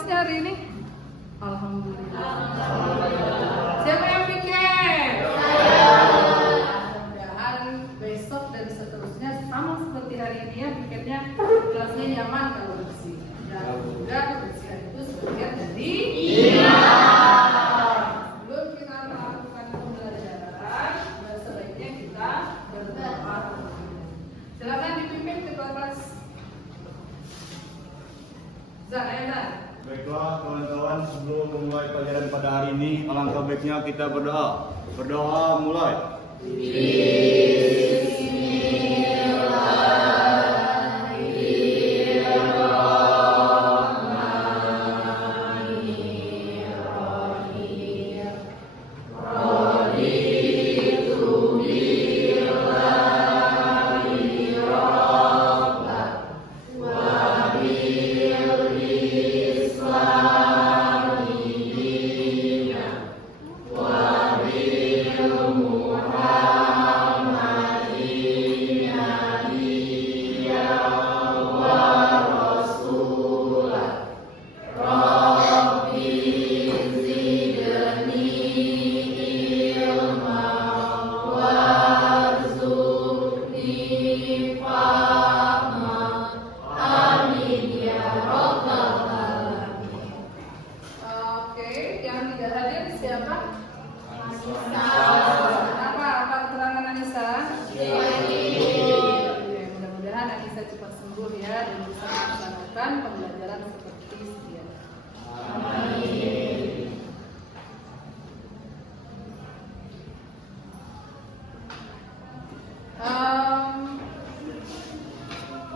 kelasnya hari ini? Alhamdulillah. Siapa yang pikir? Mudah-mudahan besok dan seterusnya sama seperti hari ini ya, pikirnya kelasnya nyaman kalau bersih. Dan juga kebersihan itu sebagian dari sebelum kita melakukan pembelajaran, sebaiknya kita berdoa. Silakan dipimpin ketua kelas. Zaena. Baiklah kawan-kawan, sebelum memulai pelajaran pada hari ini, alangkah baiknya kita berdoa. Berdoa mulai.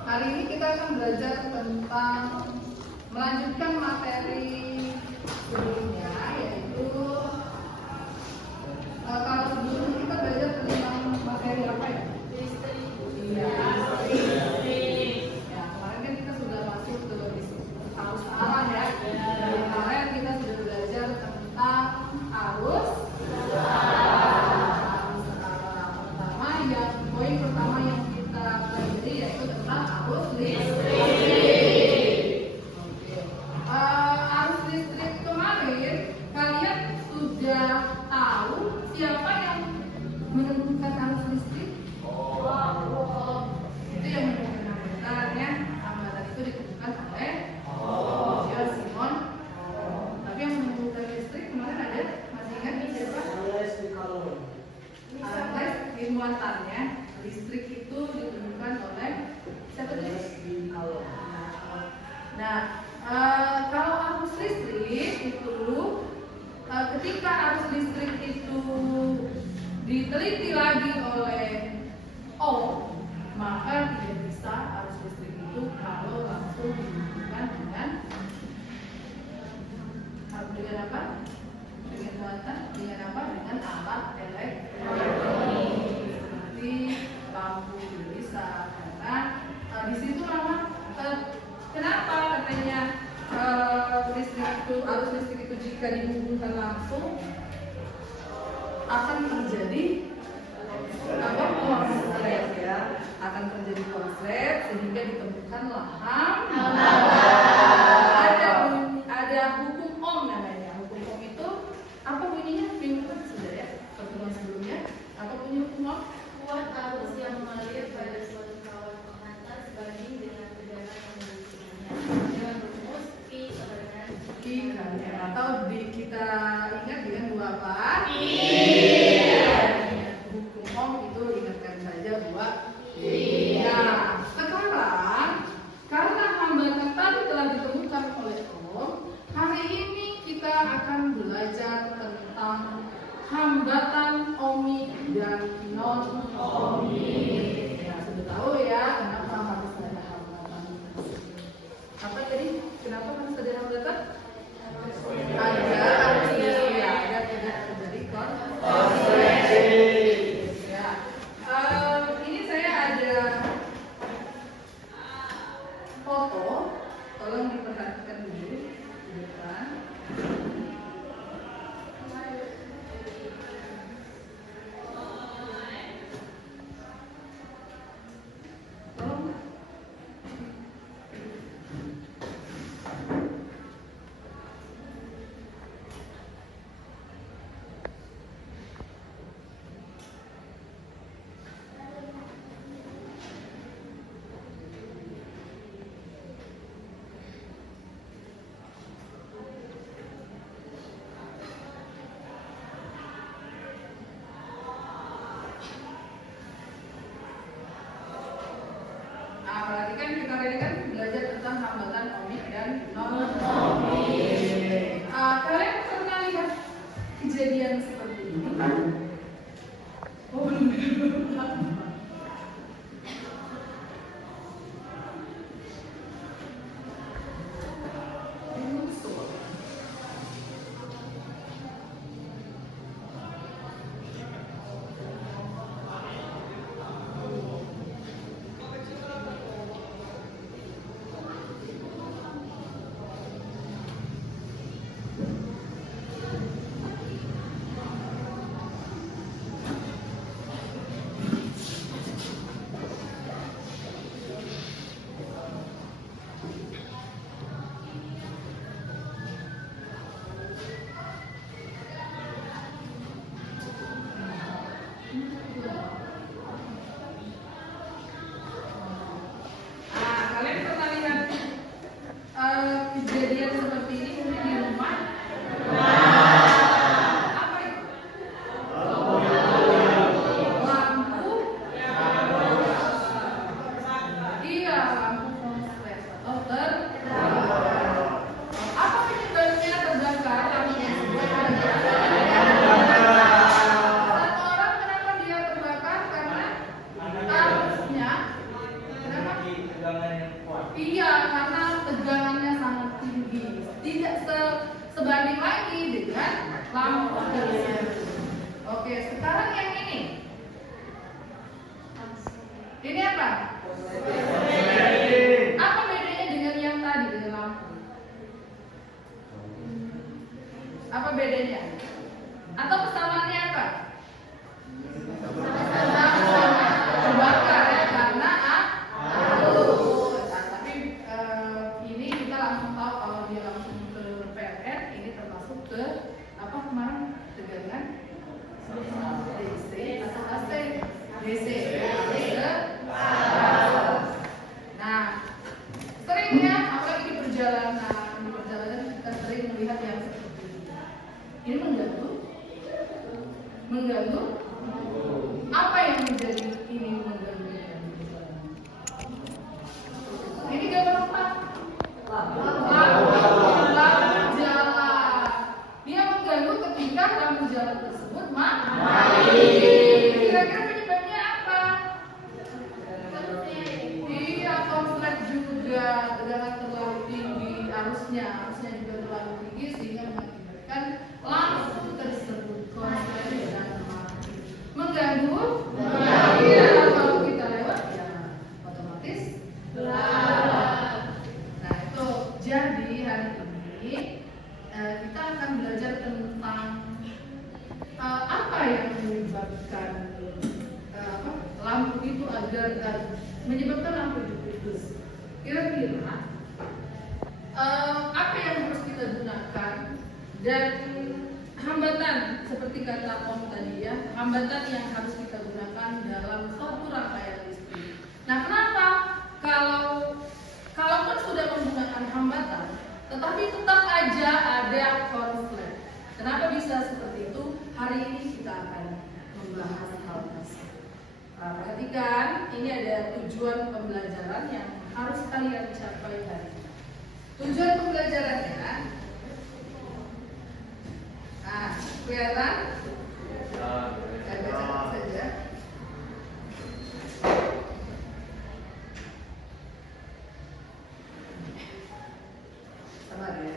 Hari ini kita akan belajar tentang melanjutkan materi sebelumnya, yaitu kalau sebelumnya kita belajar tentang materi apa ya? Iya. Ya, kemarin kan kita sudah masuk ke arus arah ya. Kemarin kita sudah belajar tentang arus pertama, yang poin pertama yang kita pelajari yaitu tentang arus listrik. Arus listrik kemarin kalian sudah tahu siapa yang menentukan arus listrik? Itu yang menentukan hambatannya. Hambatan itu ditentukan oleh Simon. Tapi yang menentukan listrik kemarin ada, masih ingat siapa? Di muatannya listrik itu ditentukan oleh siapa tadi? Nah, kalau arus listrik itu ketika arus listrik itu diteliti lagi oleh ohm, maka tidak bisa arus listrik itu kalau langsung dihubungkan dengan apa? Dengan muatan, dengan apa? Dengan alat elektronik seperti lampu bisa, karena di situ memang kenapa katanya listrik itu, arus listrik itu jika dihubungkan langsung akan terjadi konslet ya, akan terjadi konslet sehingga ditemukanlah ada hukum ohm namanya. Hukum ohm itu apa bunyinya? Minggu sudah ya, pertemuan sebelumnya. Apa bunyi hukum ohm? Kuat arus yang mengalir pada suatu kawan pengantar sebanding dengan tekanan yang memilikinya dengan rumus Pi sama dengan Q kan, atau kita ingat dengan dua apa? Hukum ohm itu ingatkan saja dua. Nah, sekarang karena hambatan tadi telah ditemukan oleh ohm, hari ini kita akan belajar tentang hambatan ohmik dan non ohmik. Ya, sudah tahu ya kenapa harus ada hambatan. Apa tadi? Kenapa harus ada hambatan? Ada tidak terjadi konslet. Ya. Ini saya ada foto, tolong diperhatikan dulu di depan. Iya, karena tegangannya sangat tinggi. Tidak sebanding lagi dengan lampu tersebut. Oke, sekarang yang ini. Ini apa? Apa bedanya dengan yang tadi dengan lampu? Apa bedanya? Atau kesamaannya apa? Terbakar ya, karena nah, tapi ini kita langsung tahu kalau dia langsung ke PLN, ini termasuk ke apa kemarin tegangan DC atau AC? DC. Nah, seringnya apalagi di perjalanan kita sering melihat yang seperti ini. Ini mengganggu. Apa yang menjadi ini mengganggu? Ini gambar apa? Lampu jalan. Dia mengganggu ketika lampu jalan tersebut mati. Kira-kira penyebabnya apa? Iya, konslet juga, tegangan terlalu tinggi, arusnya juga terlalu tinggi sehingga mengakibatkan lampu tersebut konslet dan mati. Mengganggu? Iya, kalau kita lewat ya otomatis gelap. Nah itu jadi hari ini kita akan belajar tentang apa yang menyebabkan lampu itu agar menyebabkan lampu itu putus. Kira-kira apa yang harus kita gunakan dan hambatan seperti kata Om tadi ya, hambatan yang harus kita gunakan dalam suatu rangkaian listrik. Nah, kenapa kalaupun sudah menggunakan hambatan, tetapi tetap aja ada konslet. Kenapa bisa seperti itu? Hari ini kita akan membahas hal tersebut. Perhatikan, ini ada tujuan pembelajaran yang harus kalian capai hari ini. Tujuan pembelajarannya, kelihatan? Saya bacakan saja. Sabar ya.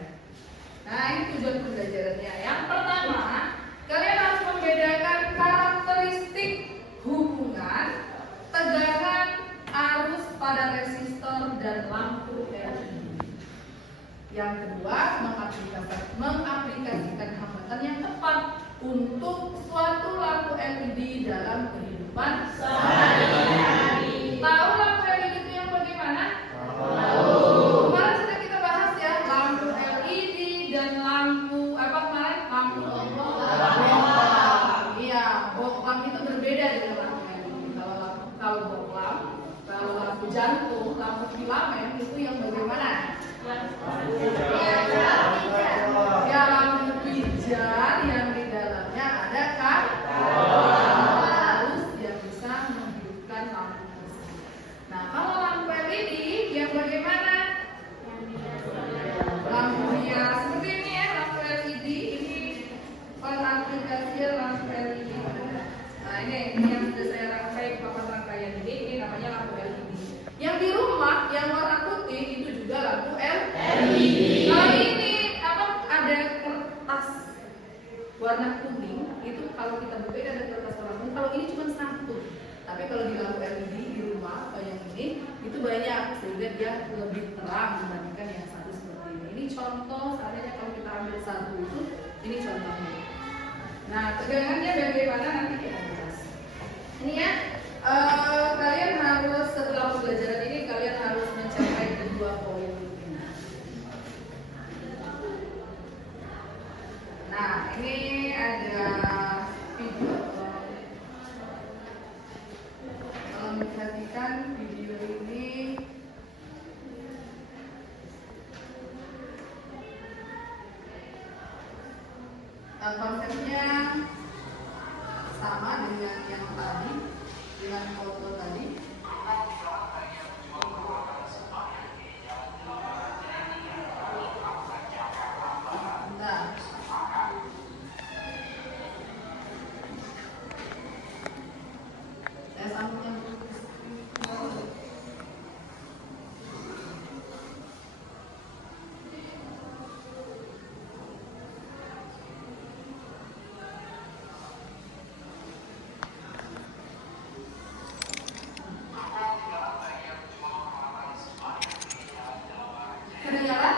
Nah, ini tujuan pembelajarannya. Yang pertama, kalian harus membedakan karakteristik hubungan tegangan arus pada resistor dan lampu LED. Yang kedua, mengaplikasikan hambatan yang tepat untuk suatu lampu LED dalam kehidupan sehari-hari. Tahu lampu LED itu yang bagaimana? Tahu. Kemarin sudah kita bahas ya, lampu LED dan lampu apa kemarin? Lampu bohlam. Iya, bohlam itu berbeda dengan lampu LED. Kalau bohlam, kalau lampu jantung, lampu filamen itu yang bagaimana? Ya, lampu pijar yang di dalamnya ada arus yang bisa menghidupkan lampu tersebut. Nah, kalau lampu LED yang bagaimana? Lampu hias seperti ini ya, lampu LED ini aplikasi lampu LED. Nah, ini yang sudah saya rangkai papan rangkaian ini namanya lampu LED. Yang di rumah yang warna putih itu juga lampu LED. Kalau ini ada kertas warna kuning itu kalau kita berbeda ada kertas warna kuning. Kalau ini cuma satu, tapi kalau di lampu LED di rumah atau yang ini itu banyak sehingga dia lebih terang dibandingkan yang satu seperti ini. Ini contoh, seandainya kalau kita ambil satu itu, ini contohnya. Nah, tegangannya bagaimana nanti kita bahas. Ini ya, kalian harus setelah pembelajaran ini kalian harus mencapai kedua poin ini. Nah, ini ada video. Kalau memperhatikan video ini, konsepnya sama dengan yang tadi, dengan foto tadi. Bentar. Saya sambungkan dulu. Kedengaran?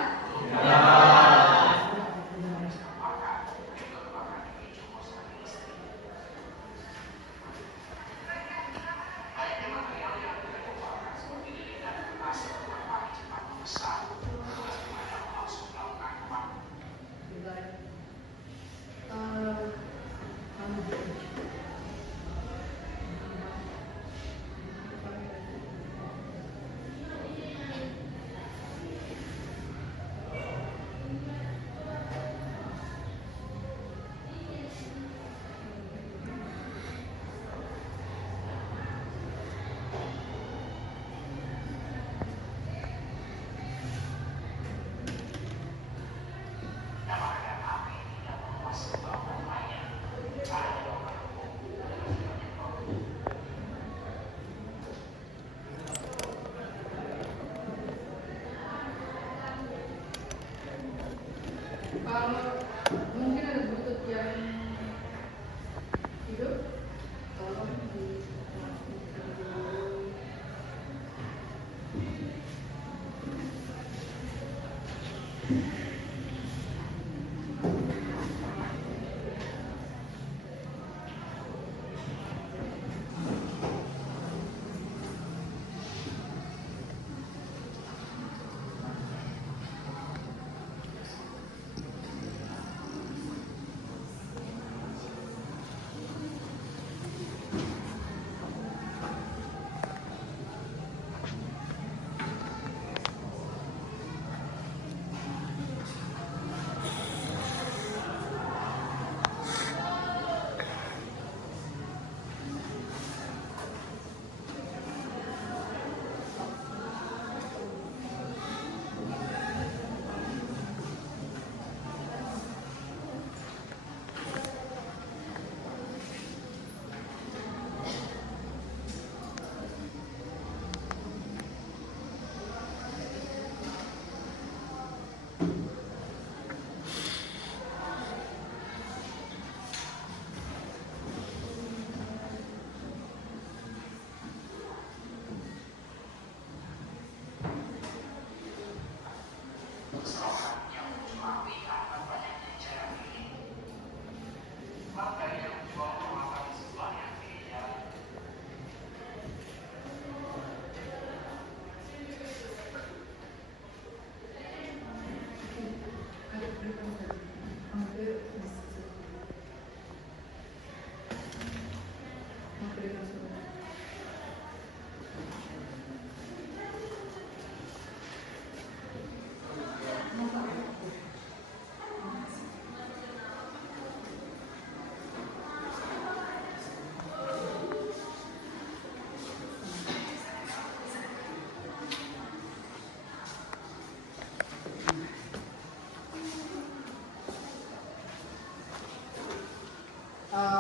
Kalau mungkin ada butut yang hidup, tolong di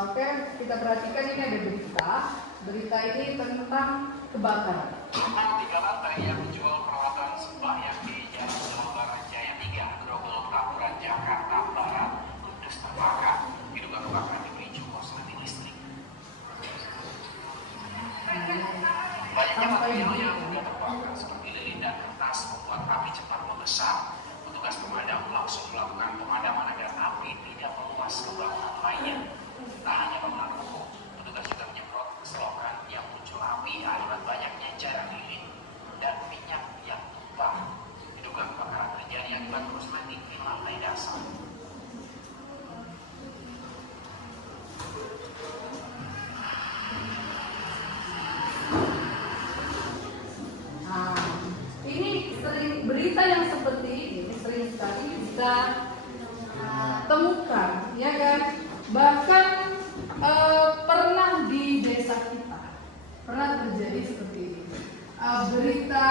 Oke, kita perhatikan ini ada berita. Berita ini tentang kebakaran. Tiga lantai yang menjual peralatan sembahyang di Jalan Barat Jaya 3, Grogol, Petamburan, Jakarta Barat, ludes terbakar. Diduga kebakaran dipicu korsleting listrik. Banyaknya material yang mudah terbakar seperti lilin dan kertas membuat api cepat membesar. Petugas pemadam langsung melakukan pemadaman agar api tidak meluas ke bangunan lainnya. Tak hanya bangunan ruko, petugas juga menyemprot selokan yang muncul api akibat banyaknya jarak lilin dan minyak yang tumpah. Diduga kebakaran terjadi akibat korsleting di lantai dasar. Nah, ini sering berita yang seperti ini sering sekali kita temukan, ya kan? Bahkan pernah di desa kita pernah terjadi seperti ini. Berita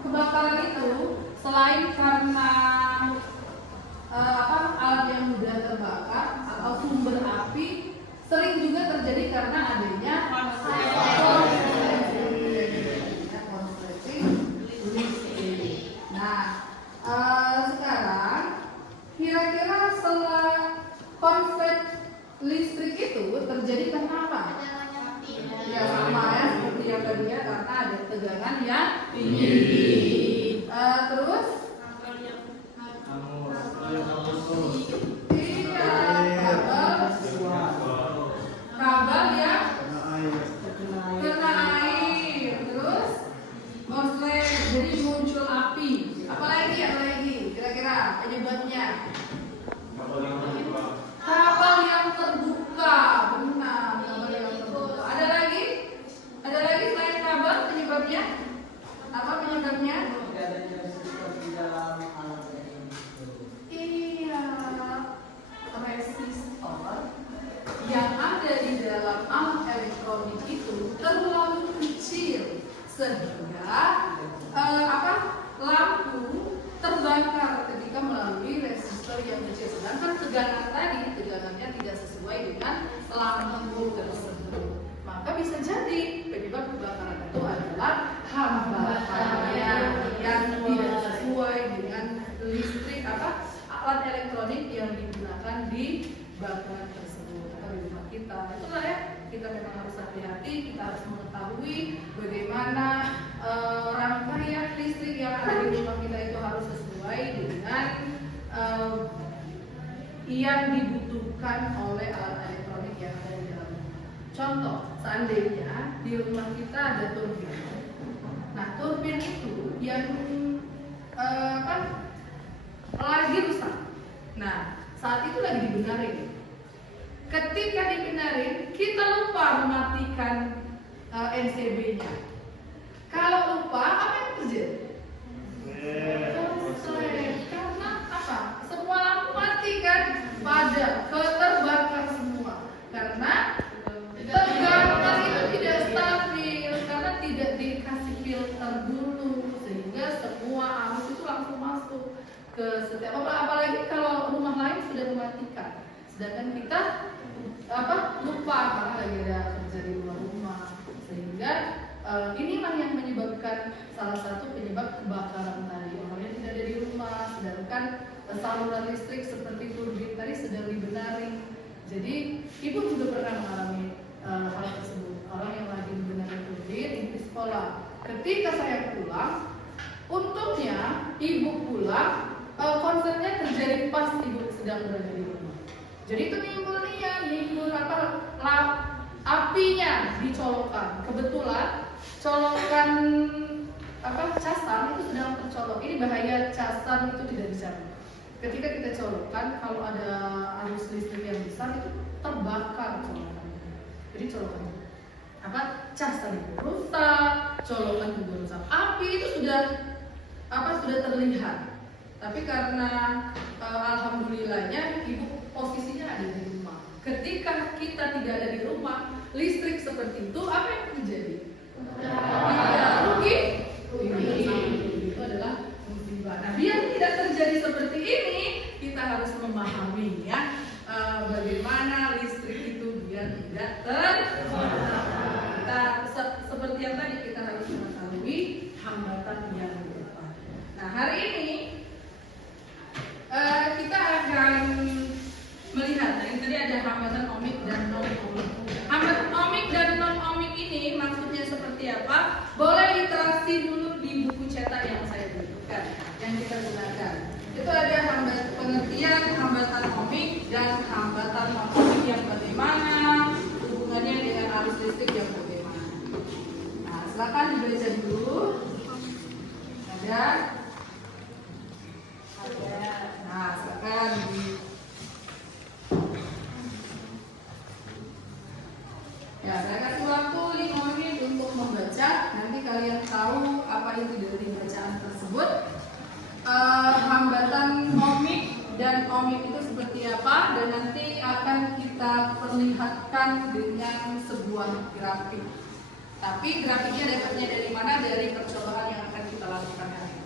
kebakaran itu selain karena alat yang mudah terbakar atau sumber api, sering juga terjadi karena adanya konsleting listrik. Nah, sekarang kira-kira setelah konslet listrik itu terjadi karena apa? Ya sama ya seperti yang tadi ya, karena ada tegangan yang tinggi. Terus api. Apalagi kira-kira penyebabnya? Kabel yang terbuka. Benar, kabel yang terbuka. Ada lagi selain kabel penyebabnya? Apa penyebabnya? Iya, resistor yang ada di dalam alat elektronik itu terlalu kecil sehingga lampu terbakar ketika melalui resistor yang kecil. Sedangkan tegangannya tidak sesuai dengan lampu tersebut. Maka bisa jadi penyebab kebakaran itu adalah hambatannya yang tidak sesuai dengan listrik alat elektronik yang digunakan di bakaran tersebut atau di rumah kita. Itulah ya, kita memang harus hati-hati, kita harus mengetahui bagaimana rangkaian listrik yang ada di rumah kita itu harus sesuai dengan yang dibutuhkan oleh alat elektronik yang ada di dalam rumah. Contoh, seandainya di rumah kita ada turbin. Nah, turbin itu yang lagi rusak. Nah, saat itu lagi dibenarin. Ketika dibenarin, kita lupa mematikan NCB-nya. Kalau lupa, apa yang terjadi? Karena apa? Semua lampu mati kan? Terbakar semua. Karena tegangan itu tidak stabil, karena tidak dikasih filter dulu, sehingga semua arus itu langsung masuk ke setiap apalagi kalau rumah lain sudah mematikan, sedangkan kita lupa karena lagi ada kerja di luar rumah, sehingga inilah yang menyebabkan salah satu penyebab kebakaran tadi. Orangnya tidak ada di rumah, sedangkan saluran listrik seperti turbin tadi sedang dibenarin. Jadi ibu juga pernah mengalami hal tersebut. Orang yang lagi membenahi turbin di sekolah. Ketika saya pulang, untungnya ibu pulang, konsernya terjadi pas ibu sedang berada di rumah. Jadi itu nimbul apinya dicolokkan. Kebetulan colokan casan itu sedang tercolok. Ini bahaya, casan itu tidak dicabut. Ketika kita colokkan, kalau ada arus listrik yang besar itu terbakar colokannya. Jadi colokan casan itu rusak, colokan juga rusak. Api itu sudah terlihat. Tapi karena alhamdulillahnya ibu posisinya ada di rumah. Ketika kita tidak ada di rumah, listrik seperti itu, apa yang terjadi? Rugi. Itu adalah musibah. Nah, biar tidak terjadi seperti ini, kita harus memahami ya bagaimana listrik itu biar tidak seperti yang tadi kita harus mengetahui hambatan yang di depan. Nah, hari ini kita akan melihat, nah ini tadi ada hambatan ohmik dan non-ohmik. Hambatan ohmik dan non-ohmik ini maksudnya seperti apa? Boleh literasi dulu di buku cetak yang saya butuhkan, yang kita gunakan. Itu ada pengertian hambatan ohmik dan hambatan non-ohmik yang bagaimana, hubungannya dengan arus listrik yang bagaimana. Nah, silakan dibaca dulu. Ada. Nah, silakan ya, saya kasih waktu 5 menit untuk membaca. Nanti kalian tahu apa itu dari bacaan tersebut. Hambatan ohmik dan ohmik itu seperti apa, dan nanti akan kita perlihatkan dengan sebuah grafik. Tapi grafiknya dapatnya dari mana? Dari percobaan yang akan kita lakukan hari ini.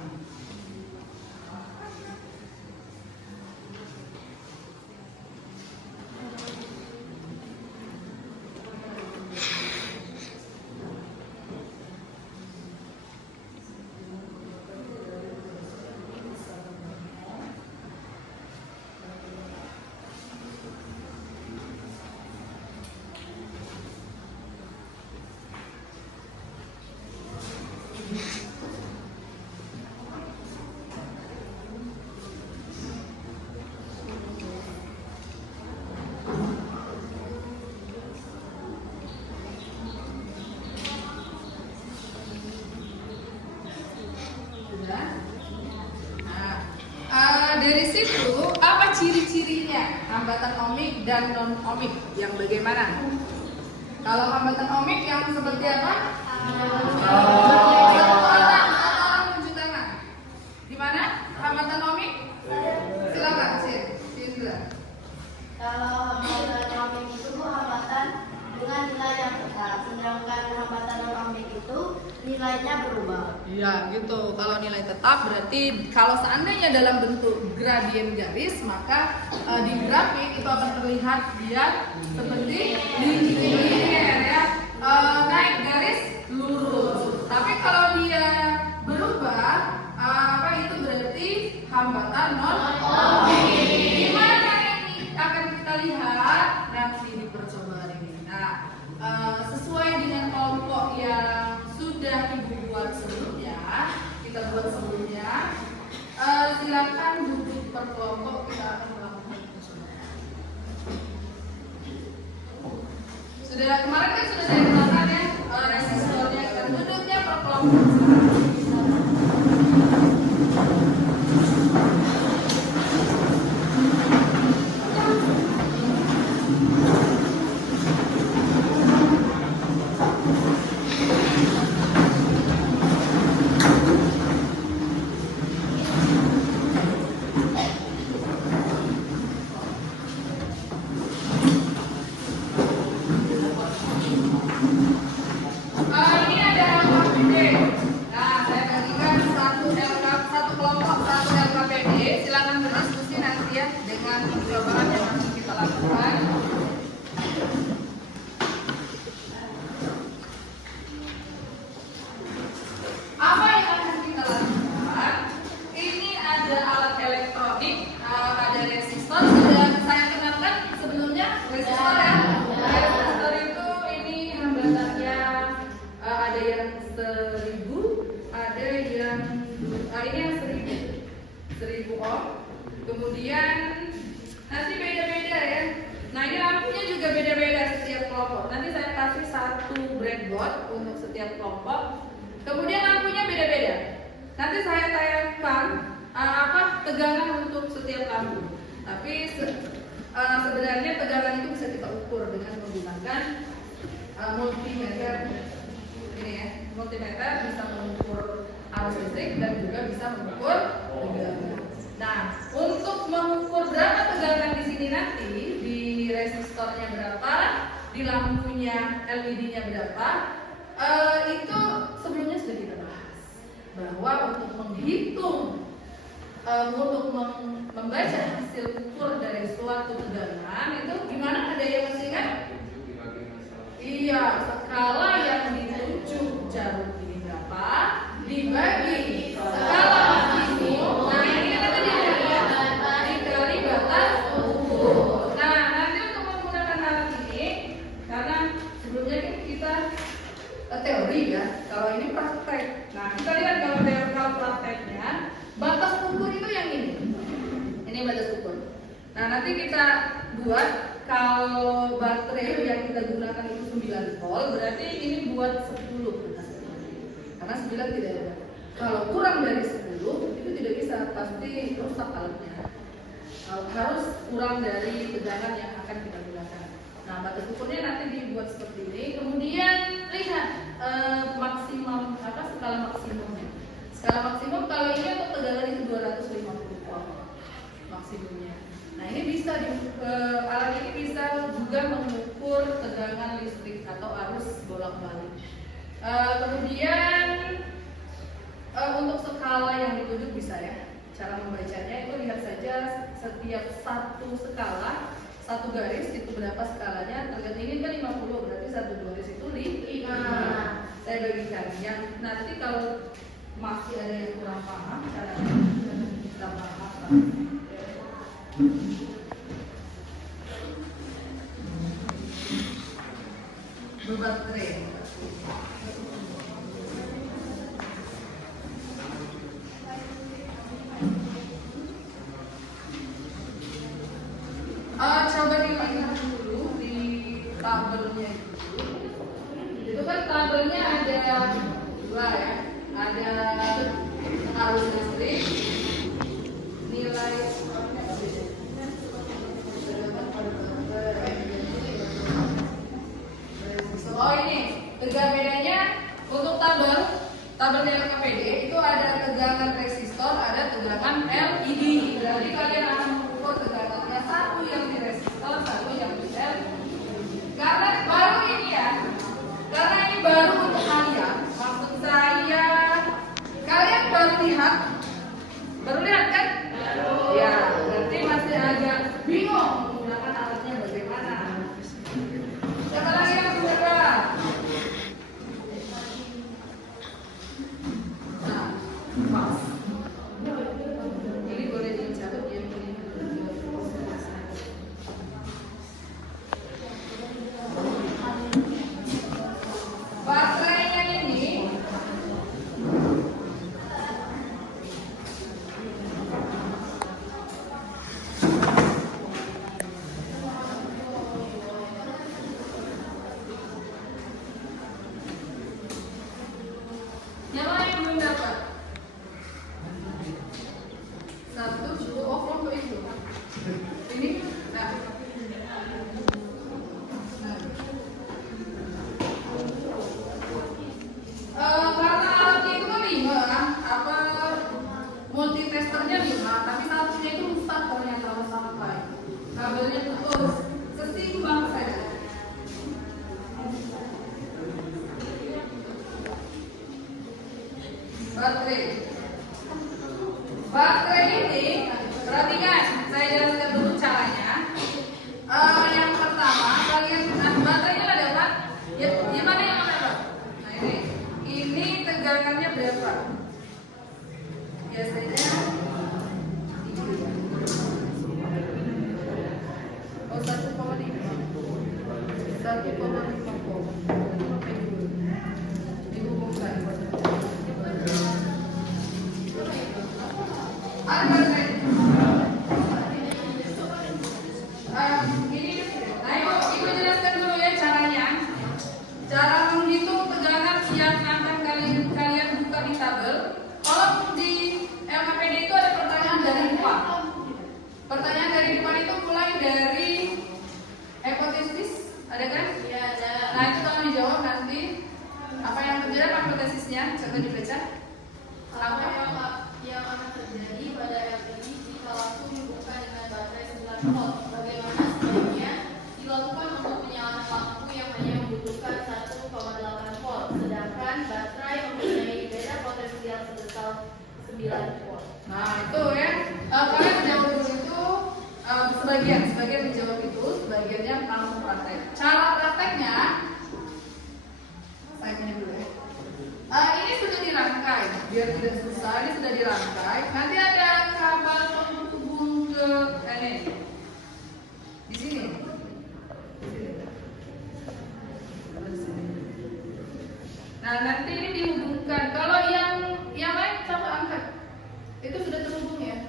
Nah, dari situ apa ciri-cirinya hambatan ohmik dan non ohmik yang bagaimana? Kalau hambatan ohmik yang seperti apa? Satu orang menuju tangan. Gimana? Hambatan ohmik? Silakan, Cindra. Kalau hambatan ohmik itu hambatan dengan nilai yang tetap, sedangkan hambatan non-ohmik itu nilainya berubah. Iya, gitu. Kalau nilai tetap berarti kalau seandainya dalam bentuk gradien garis, maka di grafik itu akan terlihat dia seperti linier ya, naik garis lurus. Tapi kalau dia berubah, apa itu berarti hambatan non-ohmik. Gimana ini akan kita lihat nanti di percobaan ini. Nah, sesuai dengan kelompok yang sudah Ibu buat sebelumnya, kita buat sebelumnya, silakan duduk per kelompok, kita akan melakukan percobaan. Sudah kemarin kan sudah saya katakan ya, resistornya dan duduknya per kelompok. Ini ada LKPD. Nah, saya bagikan satu kelompok, satu LKPD. Silakan berdiskusi nanti ya dengan percobaan yang akan kita lakukan. Apa yang akan kita lakukan? Ini ada alat elektronik, ada resistor. Sudah saya kenalkan sebelumnya resistor ya. Resistor itu ini hambatannya ada yang 1000, ada yang ini yang 1000 ohm. Kemudian nanti beda-beda ya. Nah ini lampunya juga beda-beda setiap kelompok. Nanti saya kasih satu breadboard untuk setiap kelompok. Kemudian lampunya beda-beda. Nanti saya tayangkan apa tegangan untuk setiap lampu. Tapi sebenarnya tegangan itu bisa kita ukur dengan menggunakan multimeter. Ini ya, multimeter bisa mengukur arus listrik dan juga bisa mengukur tegangan. Nah, untuk mengukur berapa tegangan di sini nanti, di resistornya berapa, di lampunya LED-nya berapa, itu sebelumnya sudah kita bahas bahwa untuk menghitung, untuk membaca hasil ukur dari suatu tegangan itu gimana? Ada yang masih ingat? Iya, skala yang dituju jarum ini berapa dibagi skala maksimum. Nah ini kita tadi dikali batas ukur. Nah nanti untuk menggunakan alat ini, karena sebelumnya kan kita teori ya, kalau ini praktek. Nah kita lihat kalau prakteknya batas ukur itu yang ini. Ini batas ukur. Nah nanti kita buat. Kalau baterai yang kita gunakan itu 9 volt, berarti ini buat 10 karena 9 tidak ada. Kalau kurang dari 10 itu tidak bisa, pasti rusak alatnya. Harus kurang dari tegangan yang akan kita gunakan. Nah batas ukurnya nanti dibuat seperti ini. Kemudian lihat maksimum skala maksimumnya. Skala maksimum kalau ini untuk tegangan itu 250 volt maksimumnya. Nah ini bisa alat ini bisa juga mengukur tegangan listrik atau arus bolak-balik. Kemudian untuk skala yang ditunjuk bisa ya. Cara membacanya itu lihat saja setiap satu skala, satu garis itu berapa skalanya. Tergantung ini kan 50, berarti satu garis itu 5. Saya bagikan. Yang nanti kalau masih ada yang kurang paham caranya kita bahas. Berbaterai. Coba dilihat dulu di tabelnya itu. Itu kan tabelnya ada dua ya. Ada arus listrik lihat? Baru lihat kan? Ya, berarti masih agak bingung menggunakan alatnya bagaimana. Siapa lagi yang mencoba? Nah, pas. Ini boleh dicabut ya, ini. Baterainya ini yang mana yang belum dapat? Satu cukup kelompok itu. Ini, nah. Karena alatnya itu kan 5, apa multitesternya 5, tapi satunya itu rusak ternyata sampai kabelnya putus, sesimbang saja. Baterai ini, perhatikan, saya jelaskan dulu caranya. Yang pertama, baterainya ada dapat, gimana yang dapat? Nah ini tegangannya berapa? Biasanya 1,5 volt. Dihubungkan. Ada baterai. Ibu jelaskan dulu ya caranya. Cara menghitung tegangan yang akan kalian buka di tabel. Kalau di LKPD itu ada pertanyaan dari depan. Pertanyaan dari depan itu mulai dari hipotesis, ada kan? Iya, ada. Nah itu tolong dijawab nanti. Apa yang terjadi pada hipotesisnya? Coba dibaca. Yang akan terjadi pada LPG jika langsung dibuka dengan baterai 9 volt. Bagaimana sebaiknya dilakukan untuk menyalakan lampu yang hanya membutuhkan 1,8 volt, sedangkan baterai mempunyai beda potensial sebesar 9 volt. Nah itu ya, kalian menjawab dulu itu sebagian menjawab itu, sebagiannya langsung praktek. Cara prakteknya, saya punya dulu ya. Ini sudah dirangkai, biar tidak susah. Ini sudah dirangkai. Nanti ada kabel penghubung ke ini, di sini. Nah nanti ini dihubungkan. Kalau yang lain coba angkat. Itu sudah terhubung ya?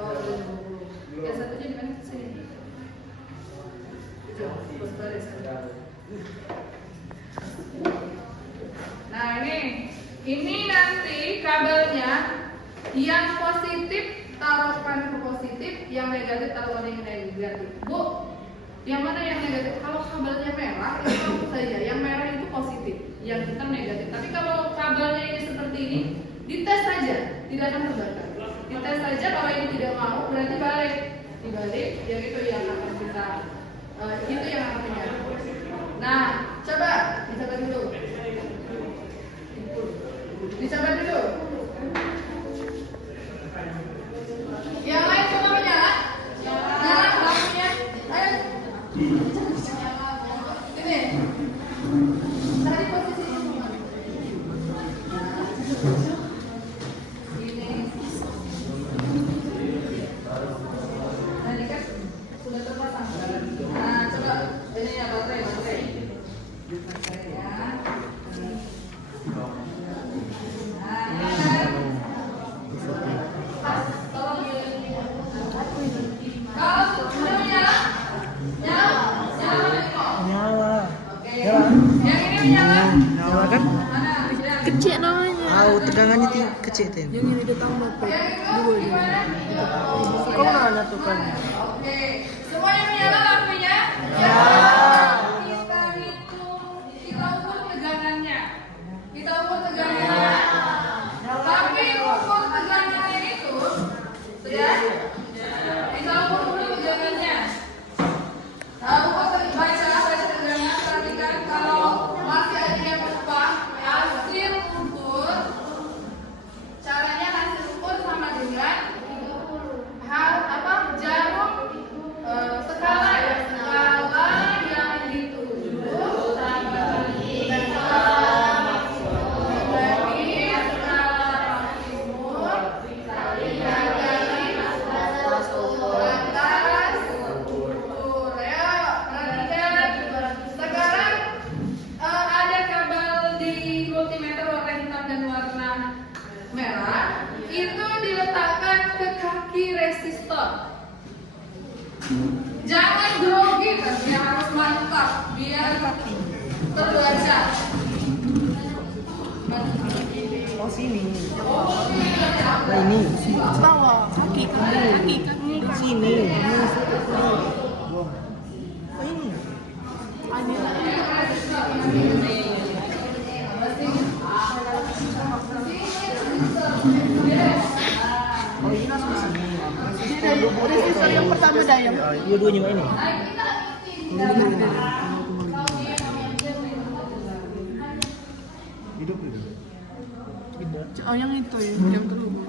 Oh, sudah terhubung. Yang satunya di mana? Sini. Itu, terus balik sana. Nah ini nanti kabelnya yang positif taruhkan ke positif, yang negatif taruhkan yang negatif. Bu, yang mana yang negatif? Kalau kabelnya merah itu langsung saja, yang merah itu positif, yang hitam negatif. Tapi kalau kabelnya ini seperti ini, dites saja, tidak akan terbakar. Dites saja, kalau ini tidak mau berarti balik, dibalik, yang itu yang akan kita, itu yang akan menyala. Nah, coba dicoba dulu. Dicoba dulu. Yang lain coba menyala. Nyala lampunya. Ayo. Ini. Tadi posisinya gimana? Ini. Tadi kan sudah terpasang. Nah, coba ini ya baterai. Baterainya. Nyala kan? Kecil namanya. Tahu tegangannya kecil tuh. Yang ini ditambah dua ini. Kau mana tuh kan? Oke, semuanya menyala lampunya? Ya. Kita hitung, kita ukur tegangannya. Tapi ukur tegangannya itu, ya. Kita ukur dulu tegangannya. Ukur baca tegangan. Perhatikan kalau masih ada yang lupa, hasil ukur caranya hasil Tangan ke kaki resistor. Jangan grogi, tapi harus mantap biar terbaca. Oh sini. Nah ini. Bawah. Kaki. Sini. Oh ini. Oh ini langsung sini. Resistor yang pertama dayang. Dua-duanya ini. Hidup itu. Oh yang itu ya, yang terhubung.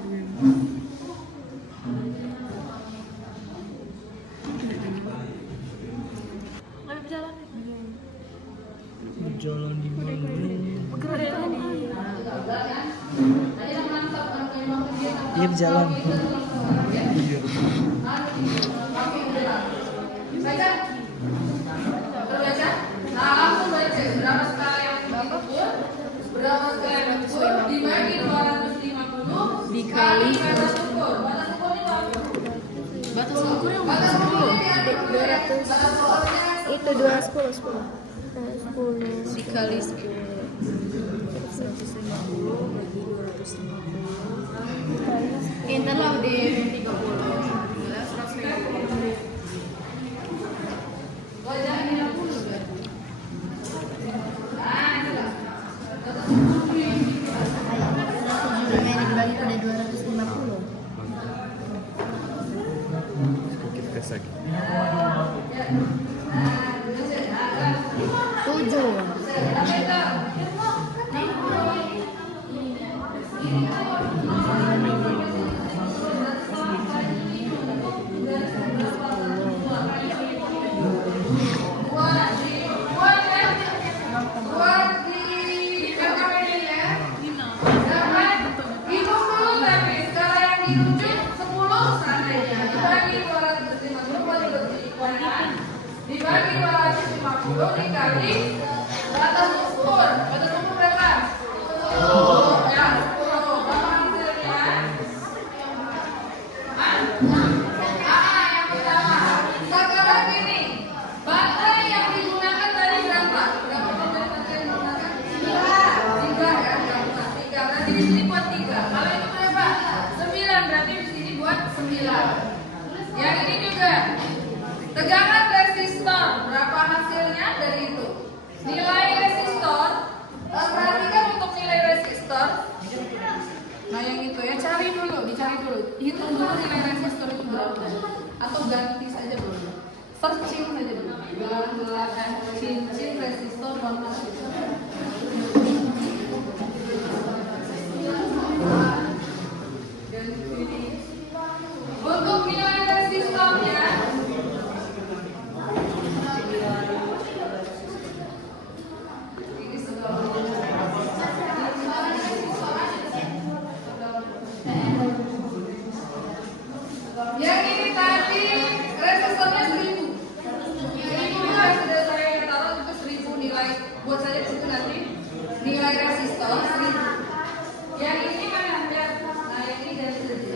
Jalan di mana? Dia berjalan. Baca. Terbaca. Nah, langsung baca. Berapa skala yang dipukul? Berapa skala yang dipukul? Dibagi 250 dikali batas ukur. Batas ukur itu apa? Batas ukur yang Batas ukurnya diatur dulu ya. 200. Batas ukurnya Itu 10. 10 dikali 10. 150 bagi 250. Itulah di 30. 150. wajah ini 60 kan? Nah, itulah. Yang dibagi pada 250. Kita tes lagi. 7. Dibagi 250 dikali batas ukur. Batas ukur berapa? 10. Ya, 10. Berapa hasilnya? Yang pertama. Sekarang gini, baterai yang digunakan tadi berapa? Berapa baterai yang digunakan? 3 ya, 3. Berarti di sini buat 3. Kalau itu berapa? 9. Berarti di sini buat 9. Yang ini juga. Tegangan resistor, berapa hasilnya dari itu? Nilai resistor, perhatikan untuk nilai resistor. Nah yang itu ya, dicari dulu. Hitung dulu nilai resistor itu berapa. Atau ganti saja dulu. Searching saja dulu. Gelar-gelar cincin resistor warna resistor. Untuk nilai resistornya, yang ini tadi resistornya 1000. 1000 ya sudah saya taruh itu 1000 nilai. Buat saja itu nanti nilai resistor 1000. Yang ini mana? Nah yang ini dari sini.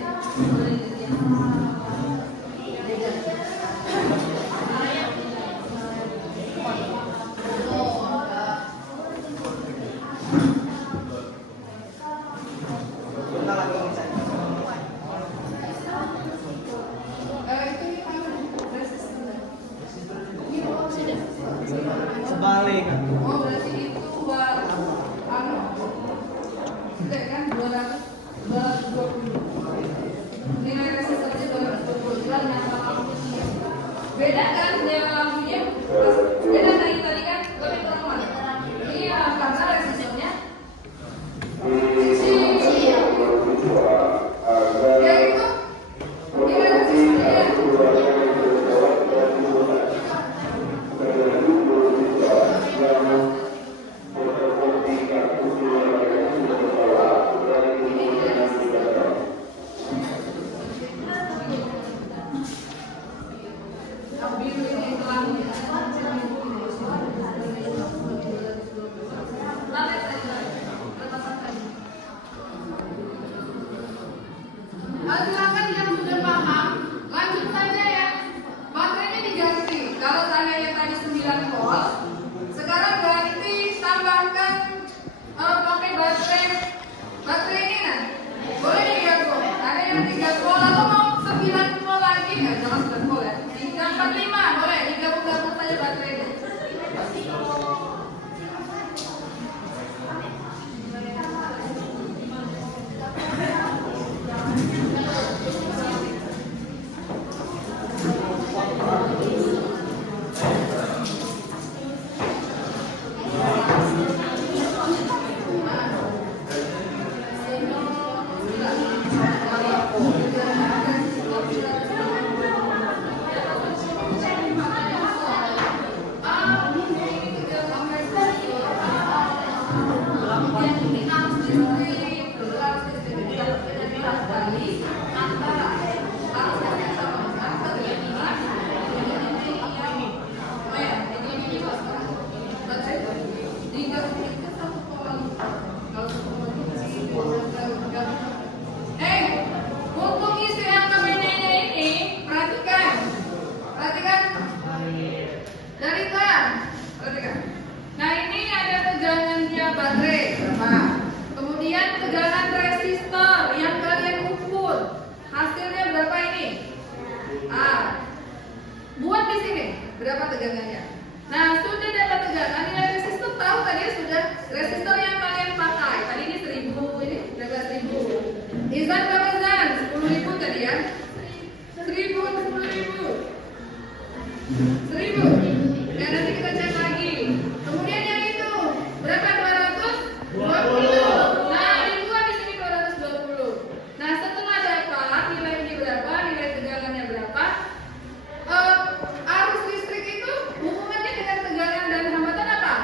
Sebalik. Oh berarti itu buat tidak kan 220. Nilai resistornya 220. Jual nyata lampunya. Beda kan nyala lampunya? Beda dari tadi kan lebih terang. Iya karena resistornya kecil. Ya itu nilai resistornya. Biru ini telah 90 lagi, jangan 90 ya. 345 boleh digabung-gabung saja baterainya. Untuk isi angka mainannya ini, perhatikan. Perhatikan. Nah, ini ada tegangannya baterai berapa? Kemudian tegangan resistor yang kalian ukur. Hasilnya berapa ini? Buat di sini berapa tegangannya? Nah, sudah dapat tegangan, nilai resistor tahu tadi sudah. Resistor yang kalian pakai tadi ini 1000, ini 12.000. Izan berapa Izan? 10.000 tadi ya? 1000, 10.000. 1000. Ya, nanti kita cek lagi. Kemudian yang itu berapa? 220. Nah, dibuat di sini 220. Nah, setelah dapat nilai ini berapa, nilai tegangannya berapa? Arus listrik itu hubungannya dengan tegangan dan hambatan apa?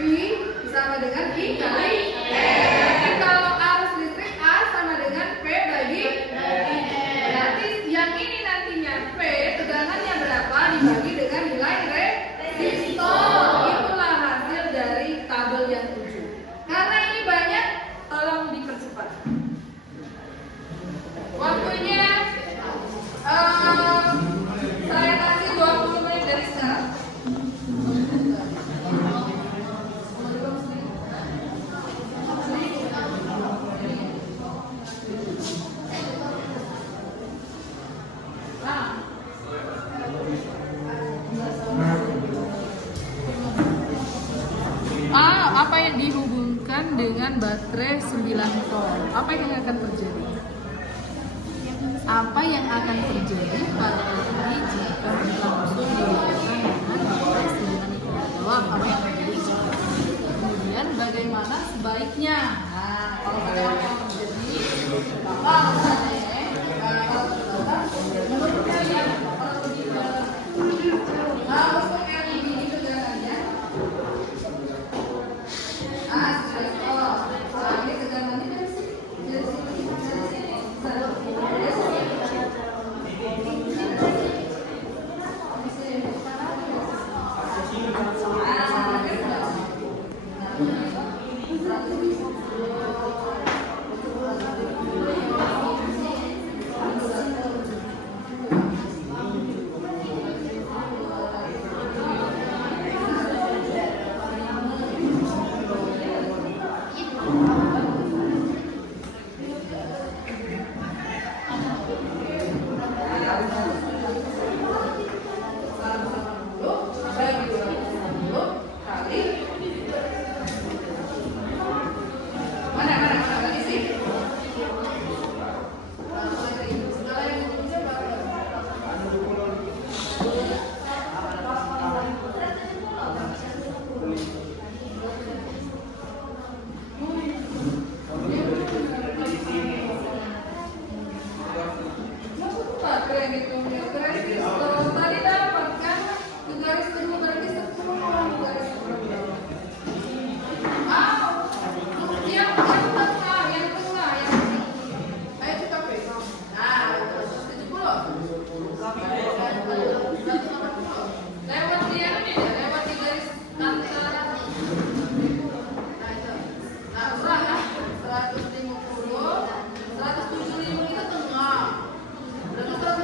I sama dengan I kali E. Jadi kalau arus listrik A sama dengan P bagi berarti yang ini nantinya P tegangannya berapa dibagi dengan nilai resistor. Itulah hasil dari tabel yang 7. Karena ini banyak, tolong dipercepat. Waktunya saya kasih 20 menit dari sekarang. Apa yang dihubungkan dengan baterai 9 volt? Apa yang akan terjadi? Apa yang akan terjadi pada baterai jika langsung dihubungkan dengan baterai 9 volt? Jawab apa yang terjadi? Kemudian bagaimana sebaiknya? Nah, kalau bagaimana yang terjadi? Menurut kalian kalau begitu, untuk LED itu tegangannya ini tegangannya dari sini.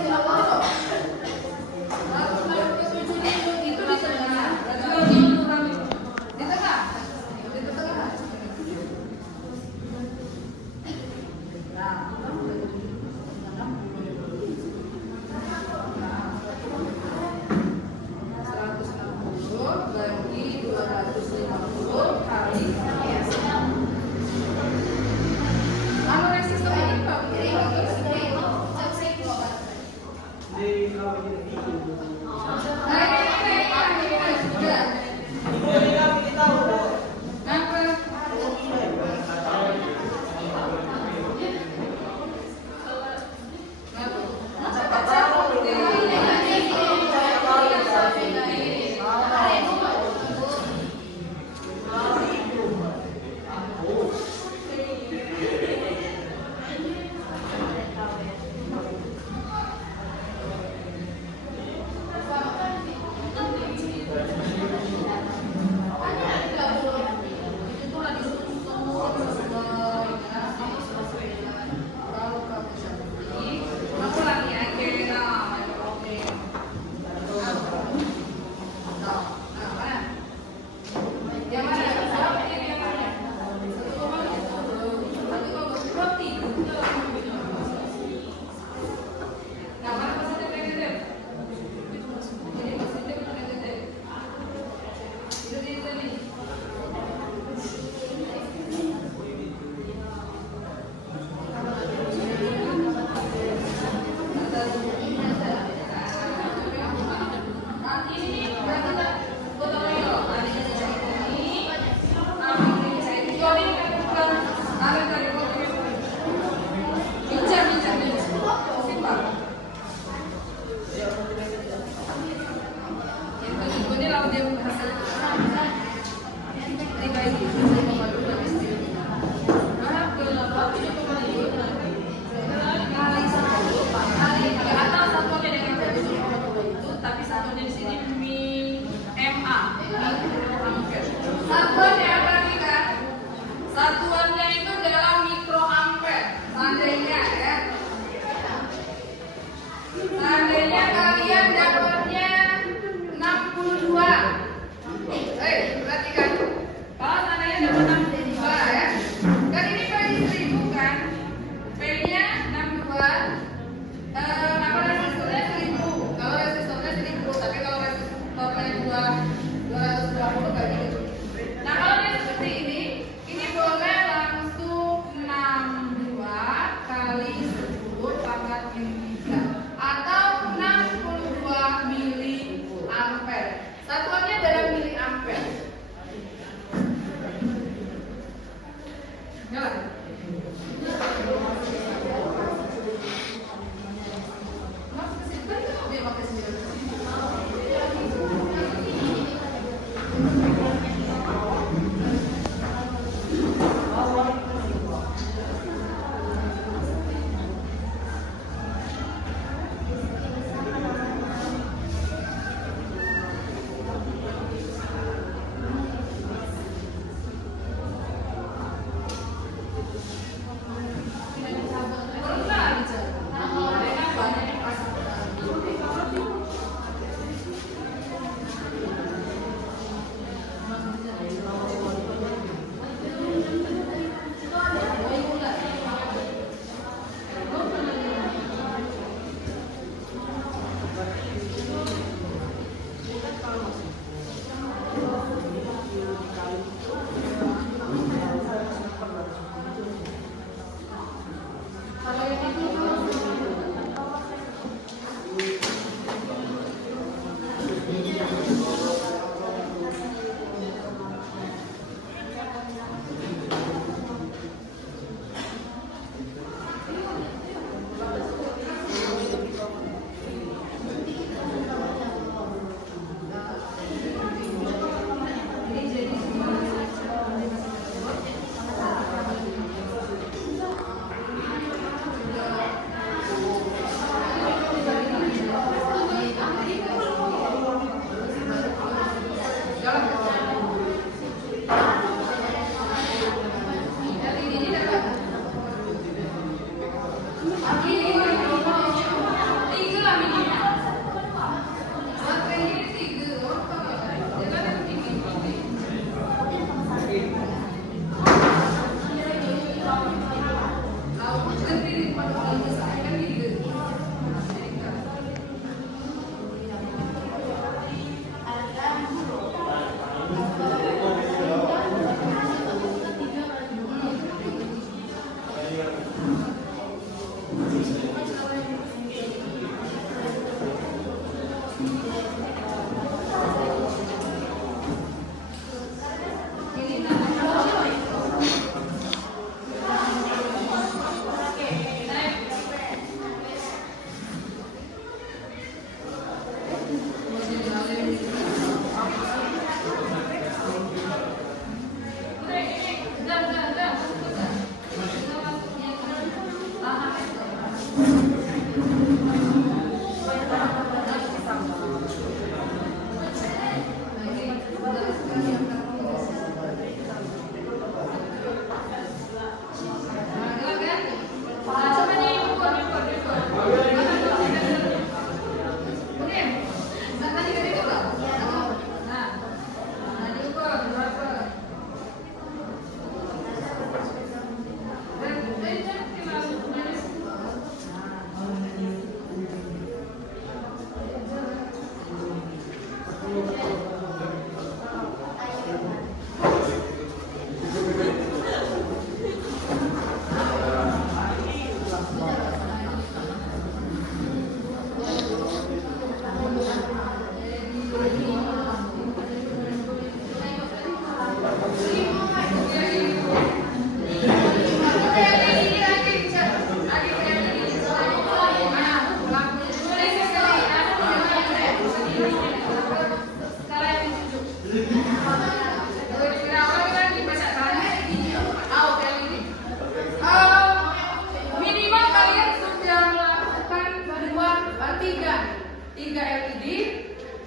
Berapa? 3 atau 62 miliampere. Satuannya adalah miliampere. Jalan. Mas kesini kan dia pakai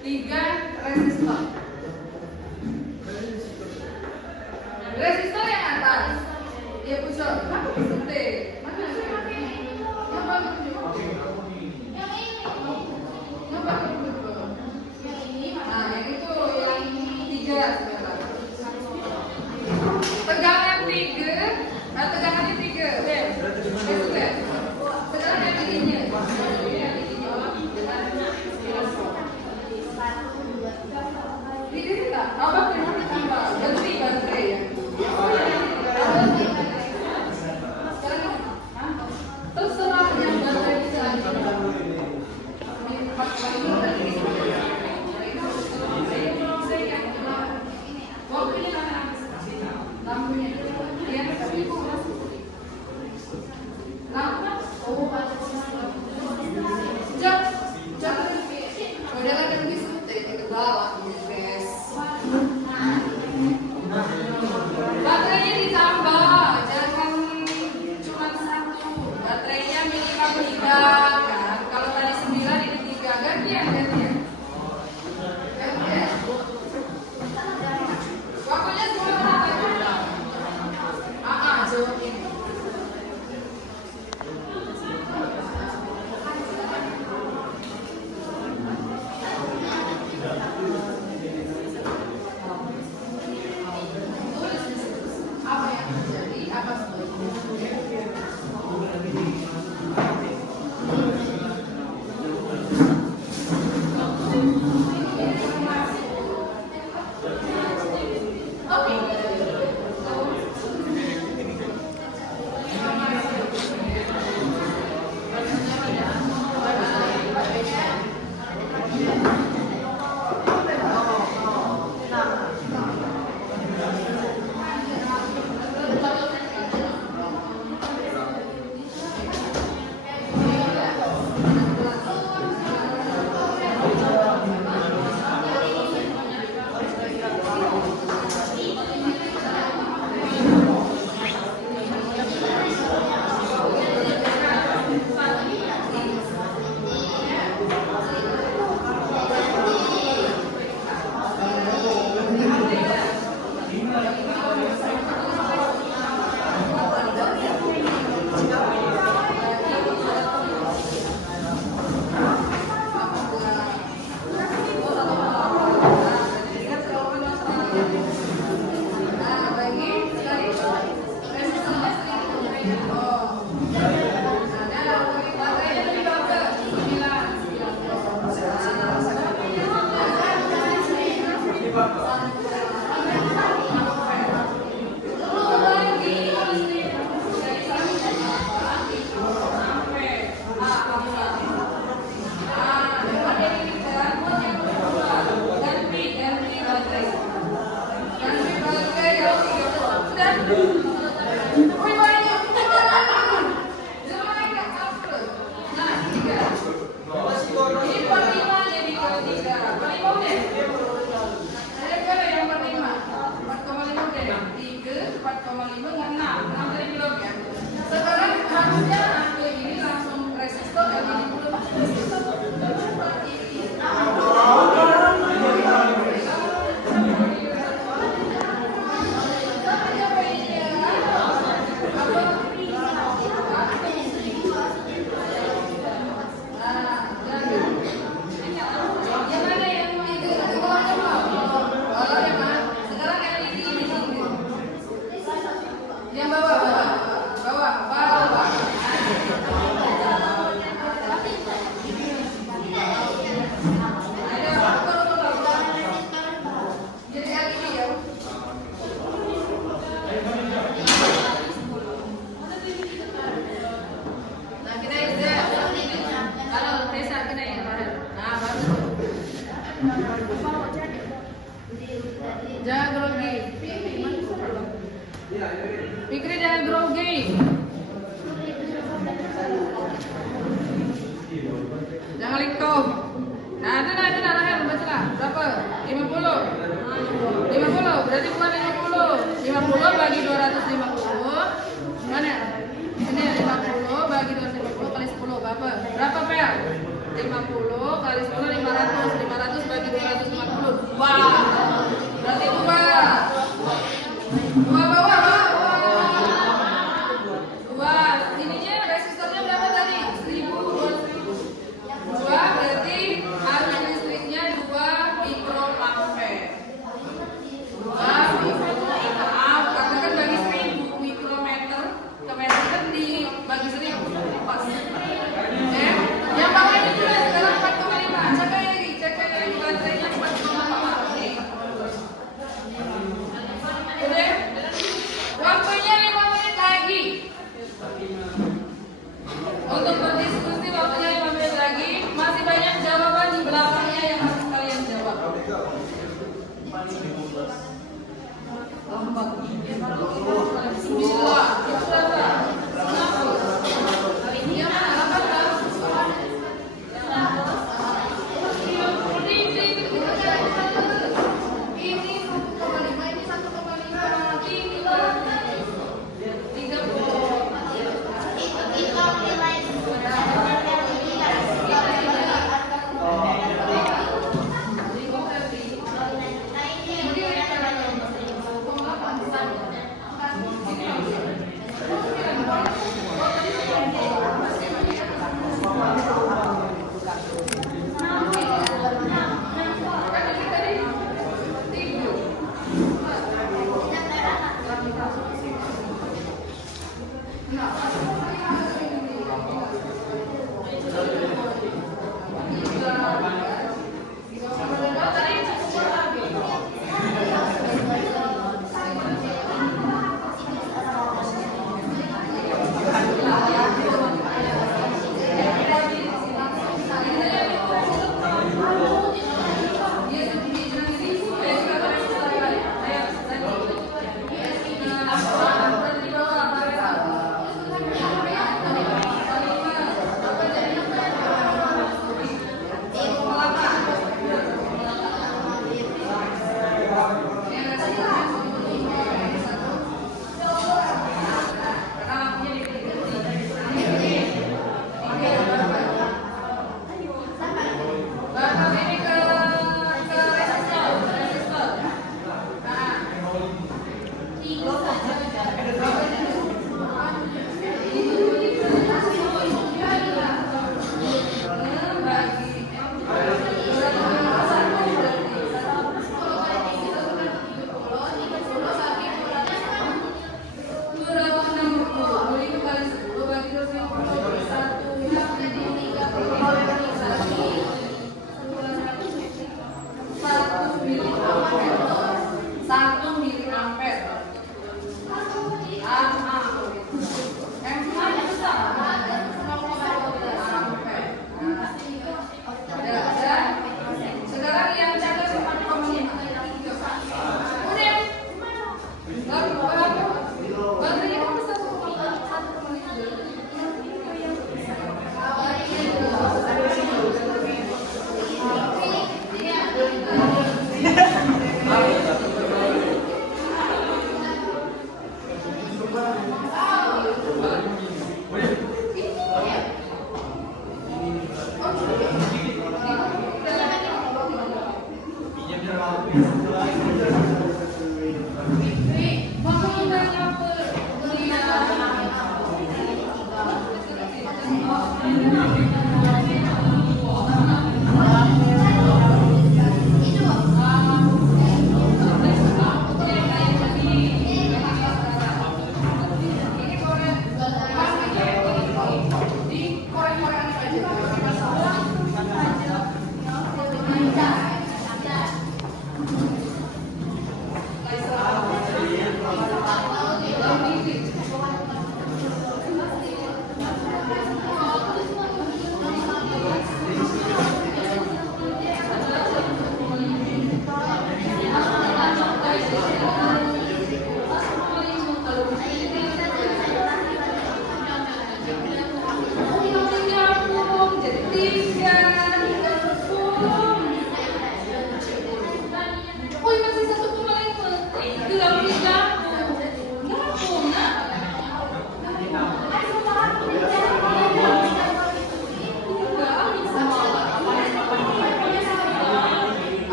3 resistor. Resistor yang atas, dia pusat. Apa pusat deh? Mana? Yang bagus yang ini. Yang bagus betul. Yang ini. Nah, yang itu yang 3 sebentar. Tegangan 3. Nah, tegangannya 3. Udah. Sudah. Sekarang yang ininya. Ini enggak. Abang kenapa tambah? Ganti baterai ya. Terserah yang baterai bisa. kan? Kalau tadi 9 ini 3 gantian. Waktunya semua berapa? Jawab ini. Apa yang terjadi? Apa sebabnya? Jangan grogi. Fikri jangan grogi. Jangan likung. Nah, itu Rahel bacalah. Berapa? 50. 50. Berarti bukan 50. 50 bagi 250. Mana? Ini 50 bagi 250 kali 10 berapa? Berapa, Pel? 50 kali 10 500. 500 bagi 250. 2. Berarti 2. 2 bawah. 2. Ininya resistornya berapa tadi? 1000. 2 berarti arus listriknya 2 mikroampere. 2 mikroampere. Katakan bagi 1000 mikrometer ke meter kan dibagi 1000 pas. Yang bawah ini dulu sekarang 4,5. Cek lagi baterainya 4,5.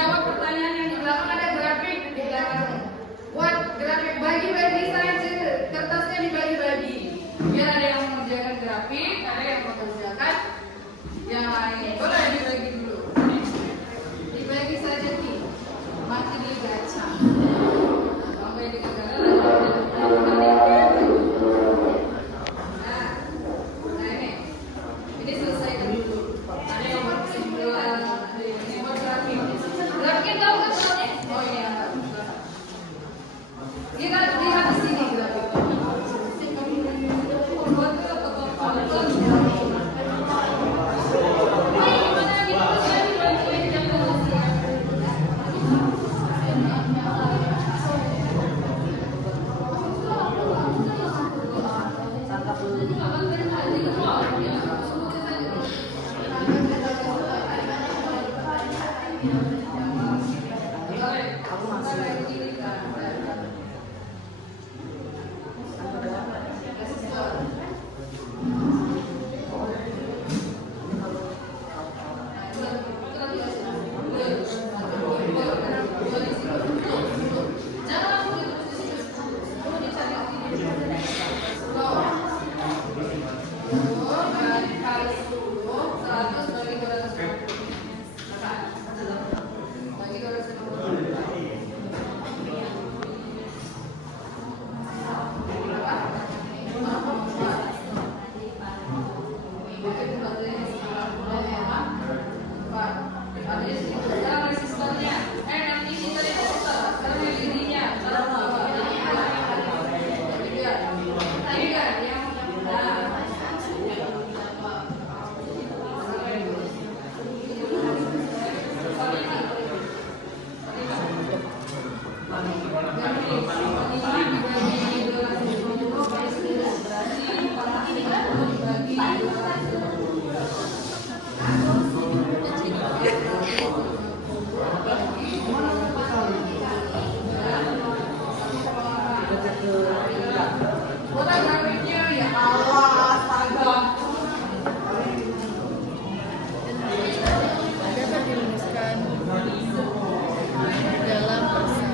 menjawab pertanyaan yang di belakang ada grafik di belakang. Buat grafik bagi-bagi saja, kertasnya dibagi-bagi. Biar ada yang mengerjakan grafik, ada yang mengerjakan yang lain. Boleh dibagi dulu. Dibagi saja nih, mati dibaca. Sampai di negara ini selesaikan dulu. Ada yang buat kesimpulan, ada yang buat grafik. Grafik tahu kan soalnya? Oh iya. Kita lihat di sini grafik. Dapat dirumuskan dalam persen.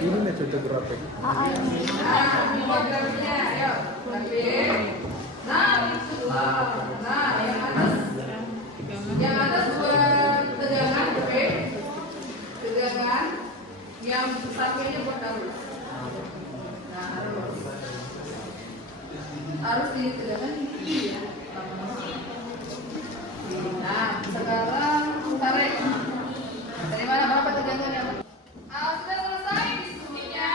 Ini metode grafik. Yang atas buat tegangan, oke? Tegangan yang sampingnya buat arus. Nah, arus di tegangan tinggi ya. Nah, sekarang tarik. Dari mana berapa tegangannya? Sudah selesai diskusinya?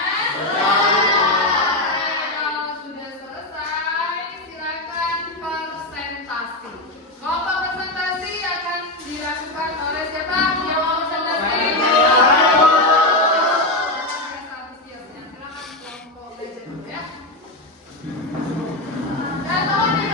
Kalau sudah selesai, silakan presentasi. Kalau presentasi akan dilakukan oleh siapa? Yang mau presentasi? Silakan kelompok belajar dulu ya. Dan tolong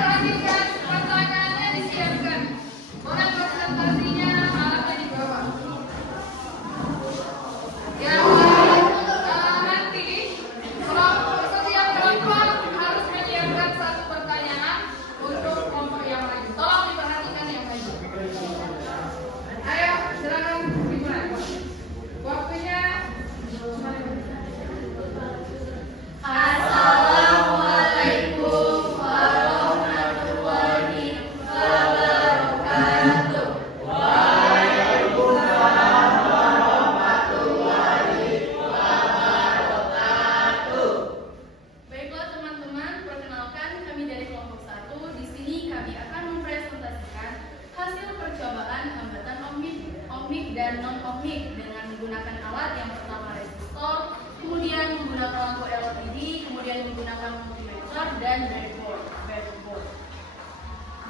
yang digunakan multimeter dan breadboard.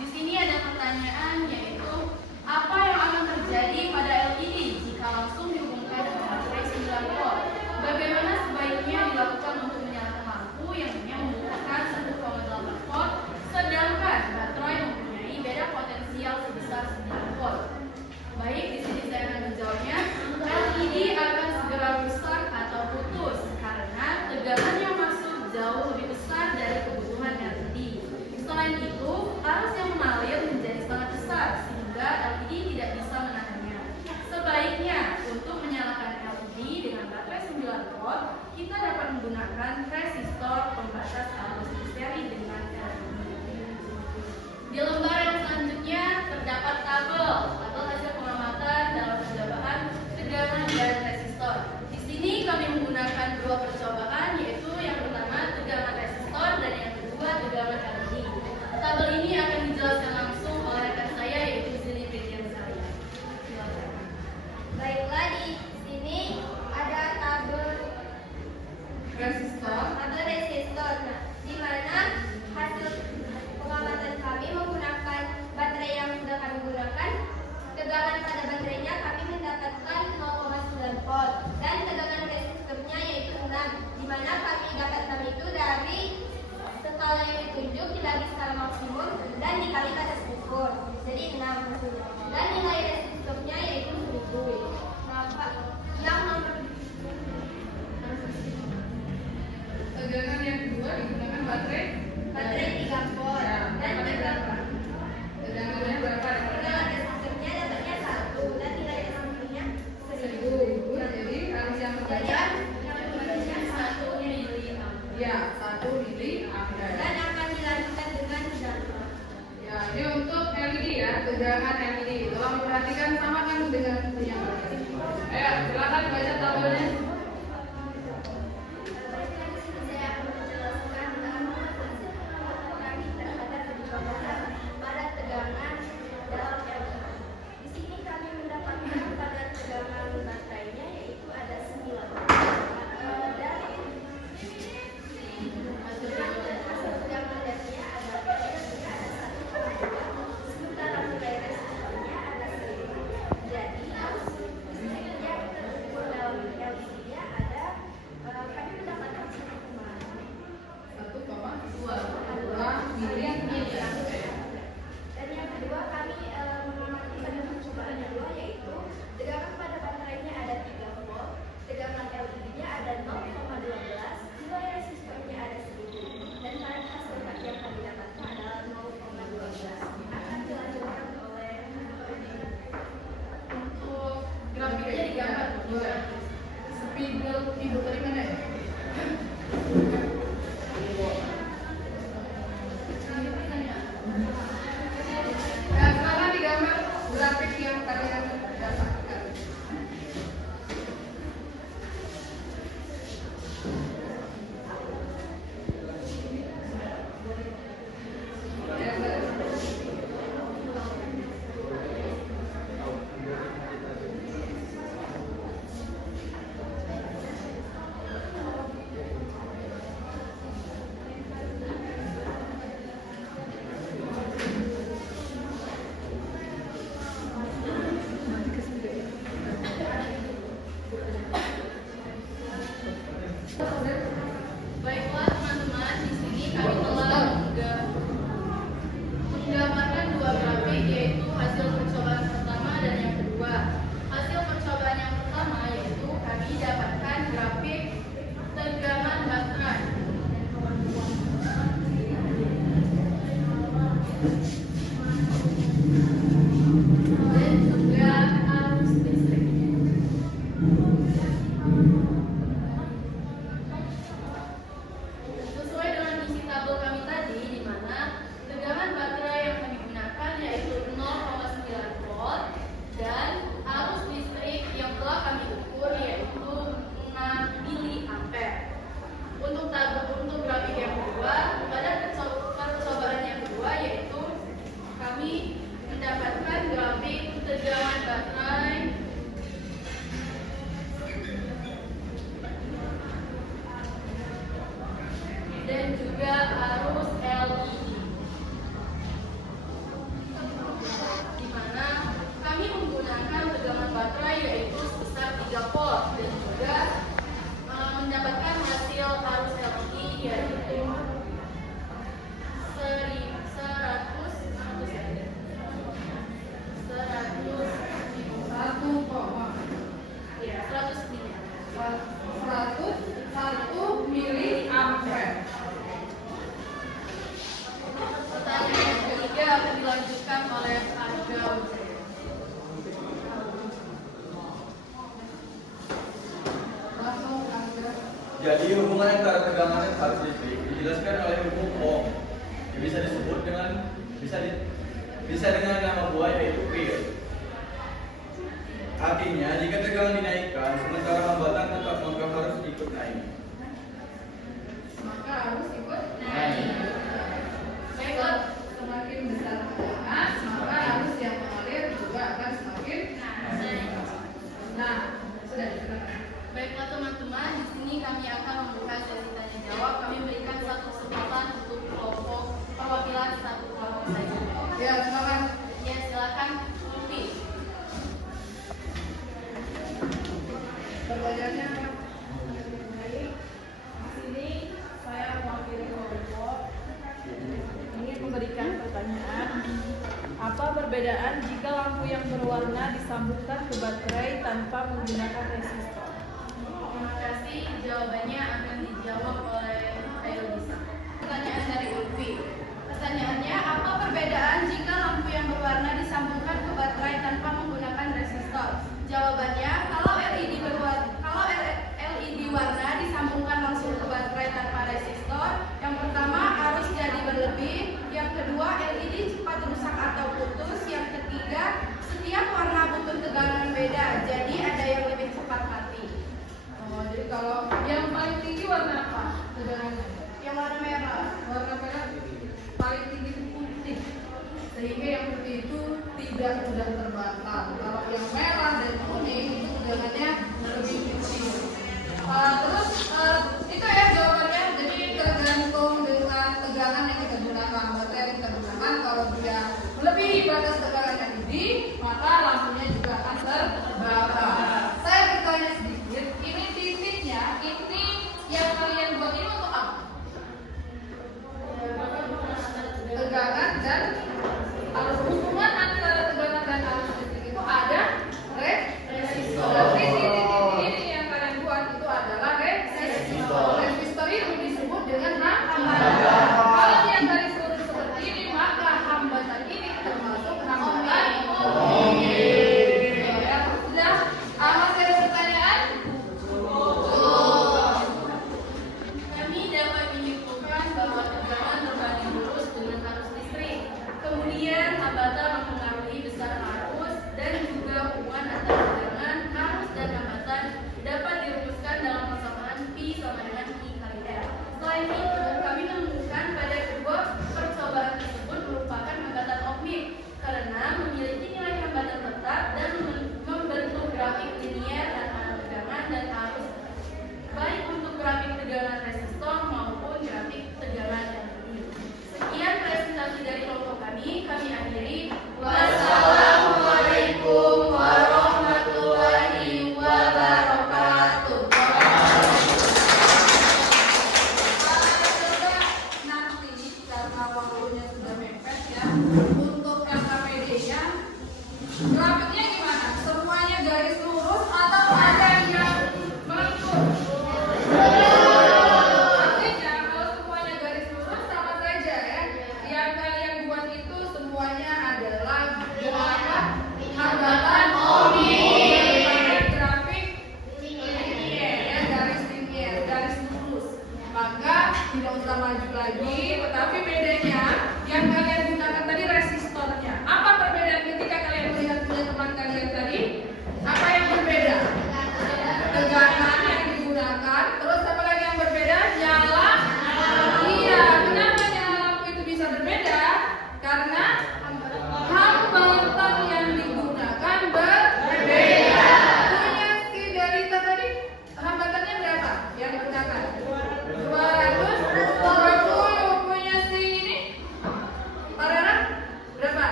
Di sini ada pertanyaan yaitu apa yang akan terjadi pada LED jika langsung dihubungkan dengan baterai 9 volt? Bagaimana sebaiknya dilakukan untuk menyalakan lampu yang hanya membutuhkan 1,8 volt sedangkan baterai mempunyai beda potensial sebesar 9 volt? Baik, di sini saya akan menjawabnya. LED akan segera rusak atau putus karena tegangan yang masuk jauh lebih besar dari kebutuhan LED. Selain itu, arus yang mengalir menjadi sangat besar sehingga LED tidak bisa menahannya. Sebaiknya untuk menyalakan LED dengan baterai 9 volt, kita dapat menggunakan resistor pembatas arus di seri dengan LED. Di lembar yang selanjutnya terdapat tabel atau hasil pengamatan dalam percobaan tegangan dan resistor. Di sini kami menggunakan dua percobaan, yaitu yang pertama tegangan resistor dan yang kedua tegangan LED. Tabel ini akan dijelaskan langsung oleh rekan saya yaitu Zili Pridiansari. Silakan. Baiklah, di sini ada tabel Resistor. resistor. Nah, di mana hasil pengamatan kami menggunakan baterai yang sudah kami gunakan. Tegangan pada baterainya kami mendapatkan 0,9 volt dan tegangan resistornya yaitu 6, di mana kami dapatkan itu dari skala yang ditunjuk dibagi skala maksimum dan dikali batas ukur, jadi 6 hasilnya. Dan nilai resistornya yaitu 1000. Yang nomor Tegangan yang kedua digunakan baterai 3 volt dan berapa? tegangannya berapa? Tegangan resistornya dapatnya 1 dan nilai resistornya 1000. 1000. Jadi arus yang terbanyak Jadi yang nomornya 1 Satunya juga arus LED. Di mana kami menggunakan tegangan baterai yaitu sebesar 3 volt dan juga mendapatkan hasil arus LED yaitu 1 miliampere. Pertanyaan yang ketiga akan dilanjutkan oleh Aga. Langsung Anda. Jadi hubungan antara tegangan dan arus listrik dijelaskan oleh hukum Ohm yang bisa disebut dengan nama buah yaitu Peirce. Artinya jika tegangan dinaikkan sementara hambatan tetap maka harus ikut naik. Maka harus ikut Naik. Baiklah, semakin besar tegangan, maka arus yang mengalir juga akan semakin naik. Nah, sudah silakan. Baiklah teman-teman, di sini kami akan membuka sesi tanya jawab. Kami berikan satu kesempatan untuk kelompok perwakilan satu kelompok saja. Ya, silakan. Ya, silakan Lutfi. Pertanyaannya apa? Baik, di sini saya mewakili kelompok ingin memberikan pertanyaan. Apa perbedaan jika lampu yang berwarna disambungkan ke baterai tanpa menggunakan resistor? Terima kasih. Jawabannya akan dijawab oleh Ayo Lisa. Pertanyaan dari Lutfi. Pertanyaannya, apa perbedaan jika lampu yang berwarna disambungkan ke baterai tanpa menggunakan resistor? Jawabannya, kalau LED warna disambungkan langsung ke baterai tanpa resistor, yang pertama arus jadi berlebih, yang kedua LED cepat rusak atau putus, yang ketiga setiap warna butuh tegangan beda, jadi ada yang lebih cepat mati. Oh, jadi kalau yang paling tinggi warna apa? Tegangannya. Yang warna merah. Warna merah paling tinggi itu putih. Sehingga yang putih itu tidak mudah terbakar. Kalau yang merah dan kuning itu tegangannya lebih kecil. Itu ya jawabannya. Jadi tergantung dengan tegangan yang kita gunakan, baterai yang kita gunakan. Kalau dia melebihi batas tegangan yang tinggi, maka lampunya juga akan terbakar. Saya bertanya sedikit, ini titiknya, ini yang kalian buat ini untuk apa? Tegangan dan arus. Hubungan antara tegangan dan arus listrik itu ada resistor. Berarti titik ini yang kalian buat itu adalah resistor. Resistor itu disebut dengan hambatan. Kalau yang garis lurus seperti ini, maka hambatan ini termasuk hambatan ohm. Ya, sudah. Masih ada pertanyaan? Kami dapat menyimpulkan bahwa tegangan berbanding lurus dengan arus listrik. Kemudian hambatan mempengaruhi besar arus dan juga hubungan antara tegangan, arus dan hambatan dapat dirumuskan dalam persamaan P sama dengan I kali R. Selain itu, kami menemukan pada kedua percobaan tersebut merupakan hambatan ohmik karena memiliki nilai hambatan tetap dan membentuk grafik linier antara tegangan dan arus, baik untuk grafik tegangan resistor maupun grafik tegangan yang ini. Sekian presentasi dari kelompok kami akhiri. Wassalamualaikum warahmatullahi wabarakatuh. Nanti karena waktunya sudah mepet ya, untuk LKPD-nya grafiknya gimana? Semuanya garis lurus atau ada yang melengkung? Artinya kalau semuanya garis lurus sama saja ya. Yang kalian buat itu semuanya adalah hambatan ohmik. Grafik linier ya, garis linier, garis lurus. Maka tidak usah maju lagi, tetapi bedanya yang kalian gunakan tadi resistornya. Apa perbedaan ketika kalian melihat punya teman kalian tadi? Apa yang berbeda? Tegangan yang digunakan. Terus apa lagi yang berbeda? Nyala. Iya, kenapa nyala lampu itu bisa berbeda? Karena hambatan yang digunakan berbeda. Punya si Delita tadi hambatannya berapa yang digunakan? 220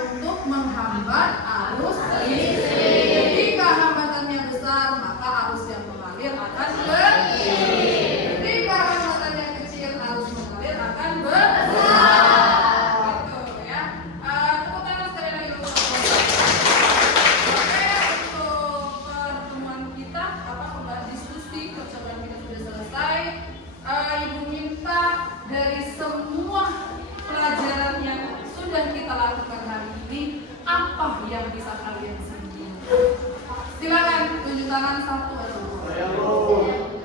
untuk menghambat arus listrik. Jika hambatannya besar, maka arus yang mengalir akan kecil. Jika hambatannya kecil, arus mengalir akan besar. Gitu ya. Tepuk tangan sekali lagi untuk Oke, untuk pertemuan kita, diskusi percobaan kita sudah selesai. Ibu minta dari semua pelajaran yang sudah kita lakukan hari ini, apa yang bisa kalian simpulkan? Silakan tunjuk tangan satu atau dua.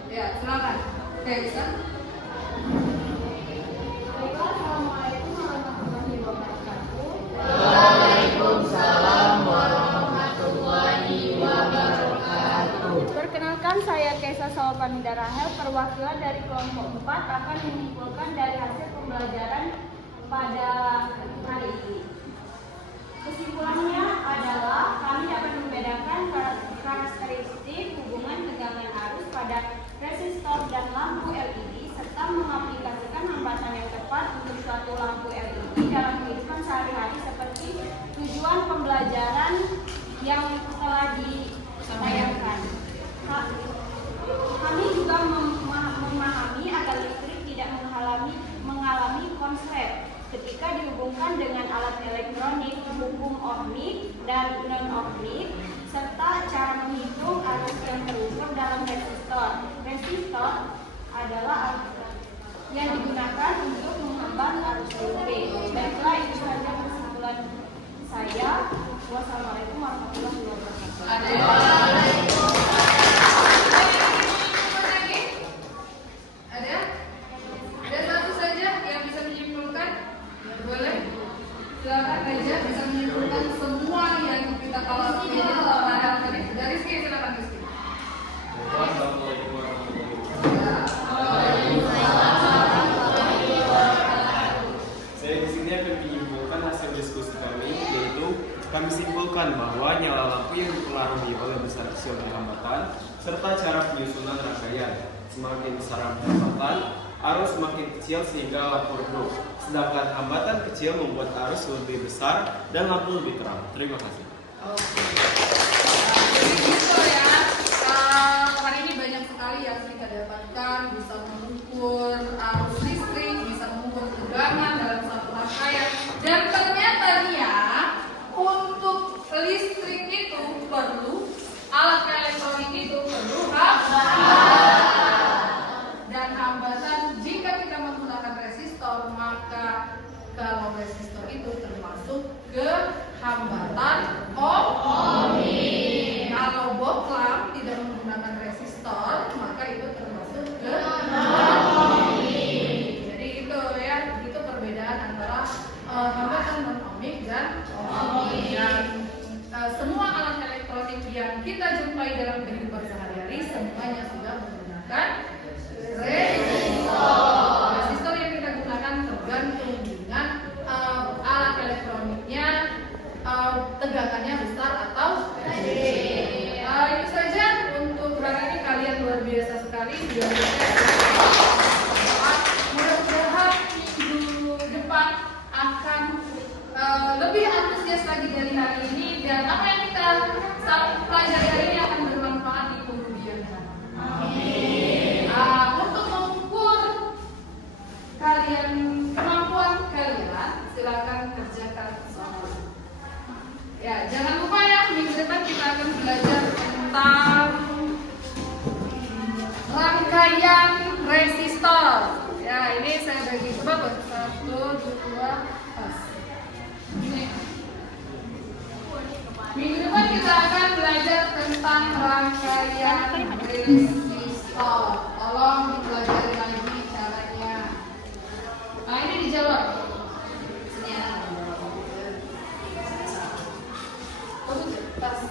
Ya, silakan. Oke, bisa. Assalamualaikum warahmatullahi wabarakatuh. Waalaikumsalam warahmatullahi wabarakatuh. Perkenalkan, saya Kesa Sawapanida Rahel, perwakilan dari kelompok 4 akan menyimpulkan dari hasil pembelajaran pada hari ini. Kesimpulannya adalah kami dapat membedakan karakteristik hubungan tegangan arus pada resistor dan lampu LED serta mengaplikasikan hambatan yang tepat untuk suatu lampu LED dalam kehidupan sehari-hari seperti tujuan pembelajaran yang telah ditayangkan. Kami juga memahami agar listrik tidak mengalami konslet ketika dihubungkan dengan alat elektronik, hukum ohmik dan non-ohmik, serta cara menghitung arus yang terukur dalam resistor. Resistor adalah alat yang digunakan untuk menghambat arus listrik. Baiklah, itu saja kesimpulan saya. Wassalamualaikum warahmatullahi wabarakatuh. Ada satu saja yang bisa menyimpulkan? Boleh? Silakan aja bisa menyimpulkan semua yang kita kalau ini pelajaran tadi. Dari Rizky, silakan Rizky. Assalamualaikum warahmatullahi wabarakatuh. Saya di sini akan menyimpulkan hasil diskusi kami, yaitu kami simpulkan bahwa nyala lampu yang dipengaruhi oleh besar kecilnya hambatan serta cara penyusunan rangkaian. Semakin besar hambatan, arus semakin kecil sehingga lampu redup. Sedangkan hambatan kecil membuat arus lebih besar dan lampu lebih terang. Terima kasih. Jadi gitu ya. Hari ini banyak sekali yang kita dapatkan, bisa mengukur arus listrik, bisa mengukur tegangan dalam satu rangkaian. Dan ternyata ya, untuk listrik itu perlu alat elektronik itu perlu dan hambatan. Jika kita menggunakan resistor, maka kalau resistor itu termasuk ke hambatan ohmik. Kalau boklam tidak menggunakan resistor, maka itu termasuk ke ohmik. Jadi itu ya, itu perbedaan antara hambatan non ohmik dan ohmik. Dan semua alat elektronik yang kita jumpai dalam kehidupan sehari-hari semuanya sudah menggunakan resistor. Resistor yang kita gunakan tergantung dengan alat elektroniknya, tegangannya besar atau kecil. Itu saja untuk hari ini. Kalian luar biasa sekali sudah mudah-mudahan minggu depan akan lebih antusias lagi dari hari ini, dan apa yang kita pelajari hari ini akan bermanfaat di kemudian hari. Untuk mengukur kemampuan kalian, silakan kerjakan soal. Ya, jangan lupa ya, minggu depan kita akan belajar tentang rangkaian resistor. Ya, ini saya bagi coba 1, 2, pas. Minggu depan kita akan belajar tentang rangkaian resistor. Tolong dipelajari lagi caranya. Nah, ini dijawab. Sini ya. Tas.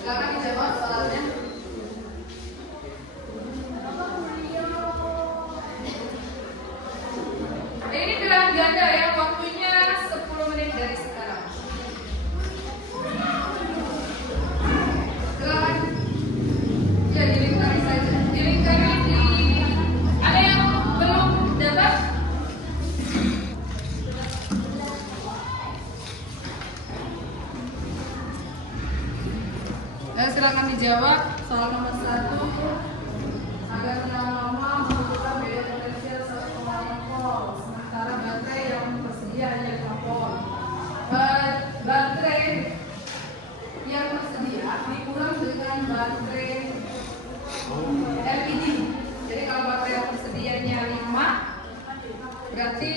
Silakan dijawab soalnya. Ini bilang dijawab soal nomor 1. Agar lama membutuhkan biaya potensial 1,5 volt, sementara baterai yang tersedia hanya 5 volt. Baterai yang tersedia dikurang dengan baterai LED. Jadi kalau baterai yang tersedianya 5, berarti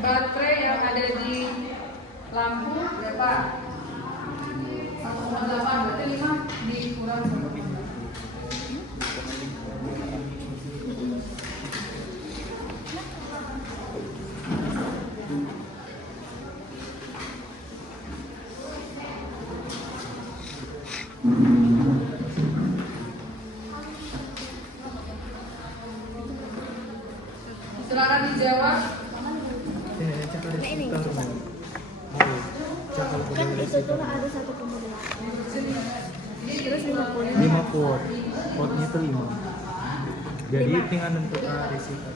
baterai yang ada di lampu berapa? 1,8, berarti 5 dikurang 1,8. Silakan dijawab. Kan itu tuh ada 1,8 terus 50 5 volt. Voltnya itu 5. Jadi tinggal nentukan resiko.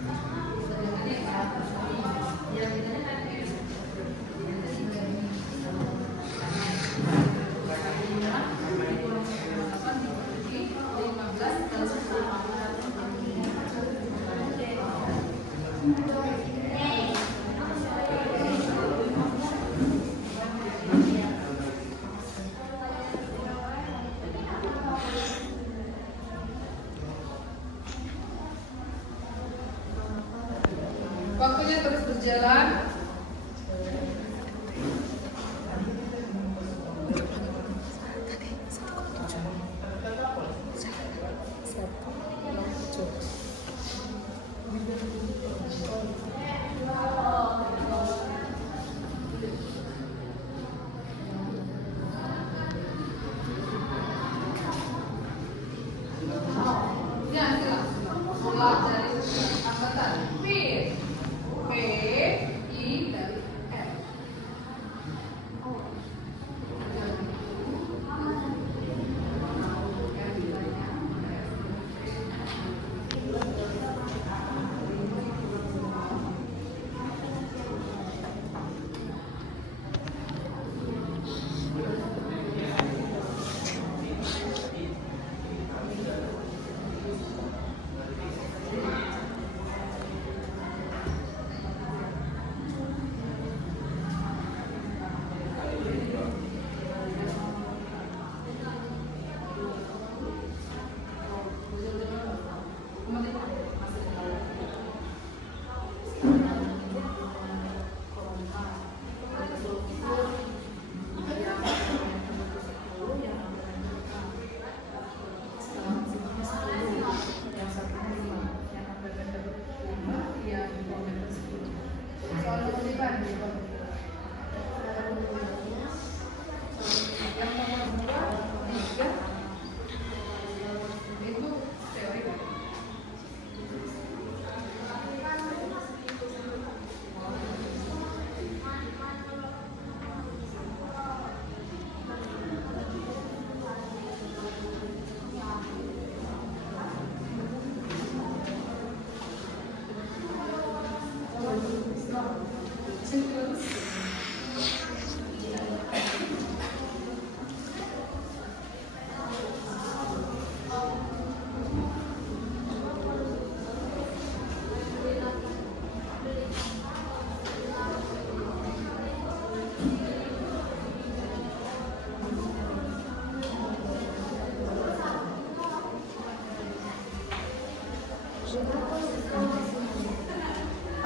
Waktunya terus berjalan. Ya, silakan. Mulai dari angkatan P, I dari F.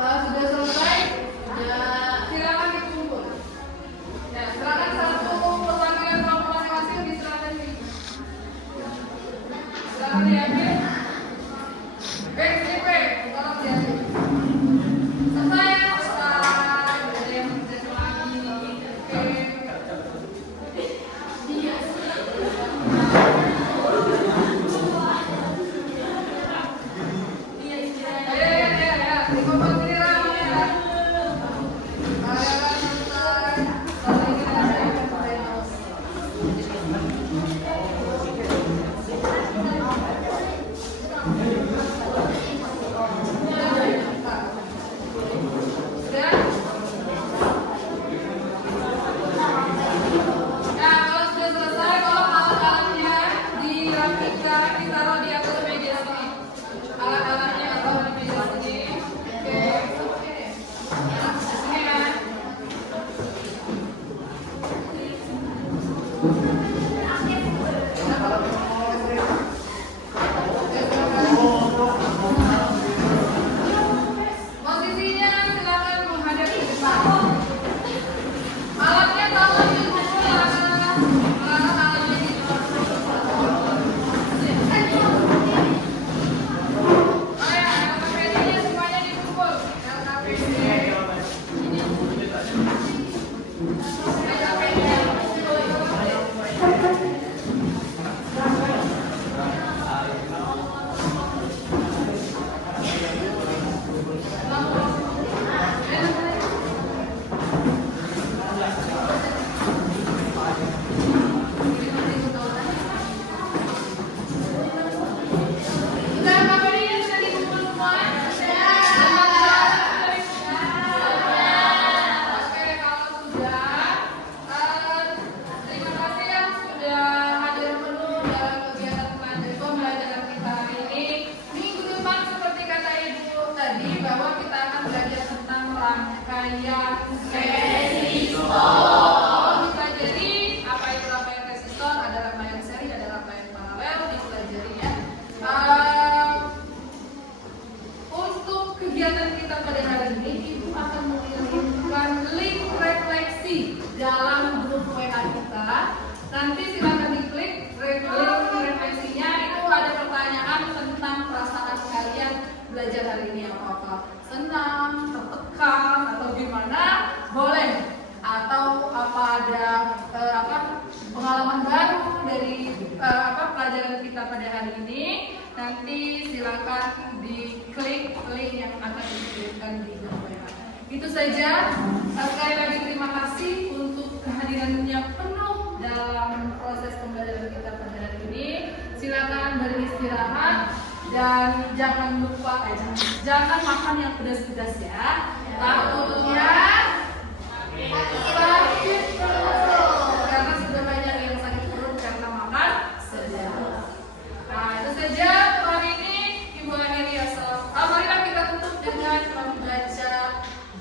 Sudah selesai? Ya, silakan dikumpul. Ya, silakan satu pertanyaan kelompok masing-masing diserahkan ini. Silakan diambil. B, tolong diambil. Selesai ya? Selesai. Ada yang menjadi lagi. silakan ditaruh di atas meja sini. Alat-alatnya taruh di meja sini. Oke. Sini ya. Posisinya silakan menghadap ke depan. Alatnya taruh di sebelah alatnya di LKPD-nya semuanya dikumpul. LKPD. Sudah LKPD-nya sudah dikumpul semua? Oke, kalau sudah, terima kasih yang sudah hadir penuh dalam kegiatan pembelajaran kita hari ini. Minggu depan seperti kata Ibu tadi bahwa kita akan belajar tentang rangkaian resistor. Dipelajari apa itu rangkaian resistor, ada rangkaian seri, ada rangkaian paralel, dipelajari ya. Untuk kegiatan kita pada hari ini, Ibu akan mengirimkan link refleksi dalam grup WA kita. Nanti silakan diklik link refleksinya. Itu ada pertanyaan tentang perasaan kalian belajar hari ini, apakah senang, tertekan, atau gimana? Boleh. Atau apa ada pengalaman baru dari pelajaran kita pada hari ini? Nanti silakan diklik link yang akan dikirimkan di grup WA. Itu saja. Sekali lagi terima kasih untuk kehadirannya penuh dalam proses pembelajaran kita pada hari ini. Silakan beristirahat dan jangan lupa jangan makan yang pedas-pedas ya. Takutnya sakit perut karena sudah banyak yang sakit perut karena makan sedang. Nah, itu saja untuk hari ini. Ibu akhiri marilah kita tutup dengan membaca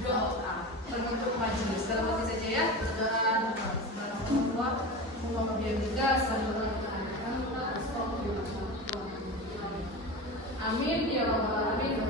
doa penutup majelis. Dalam hati saja ya. Dan amin ya rabbal alamin.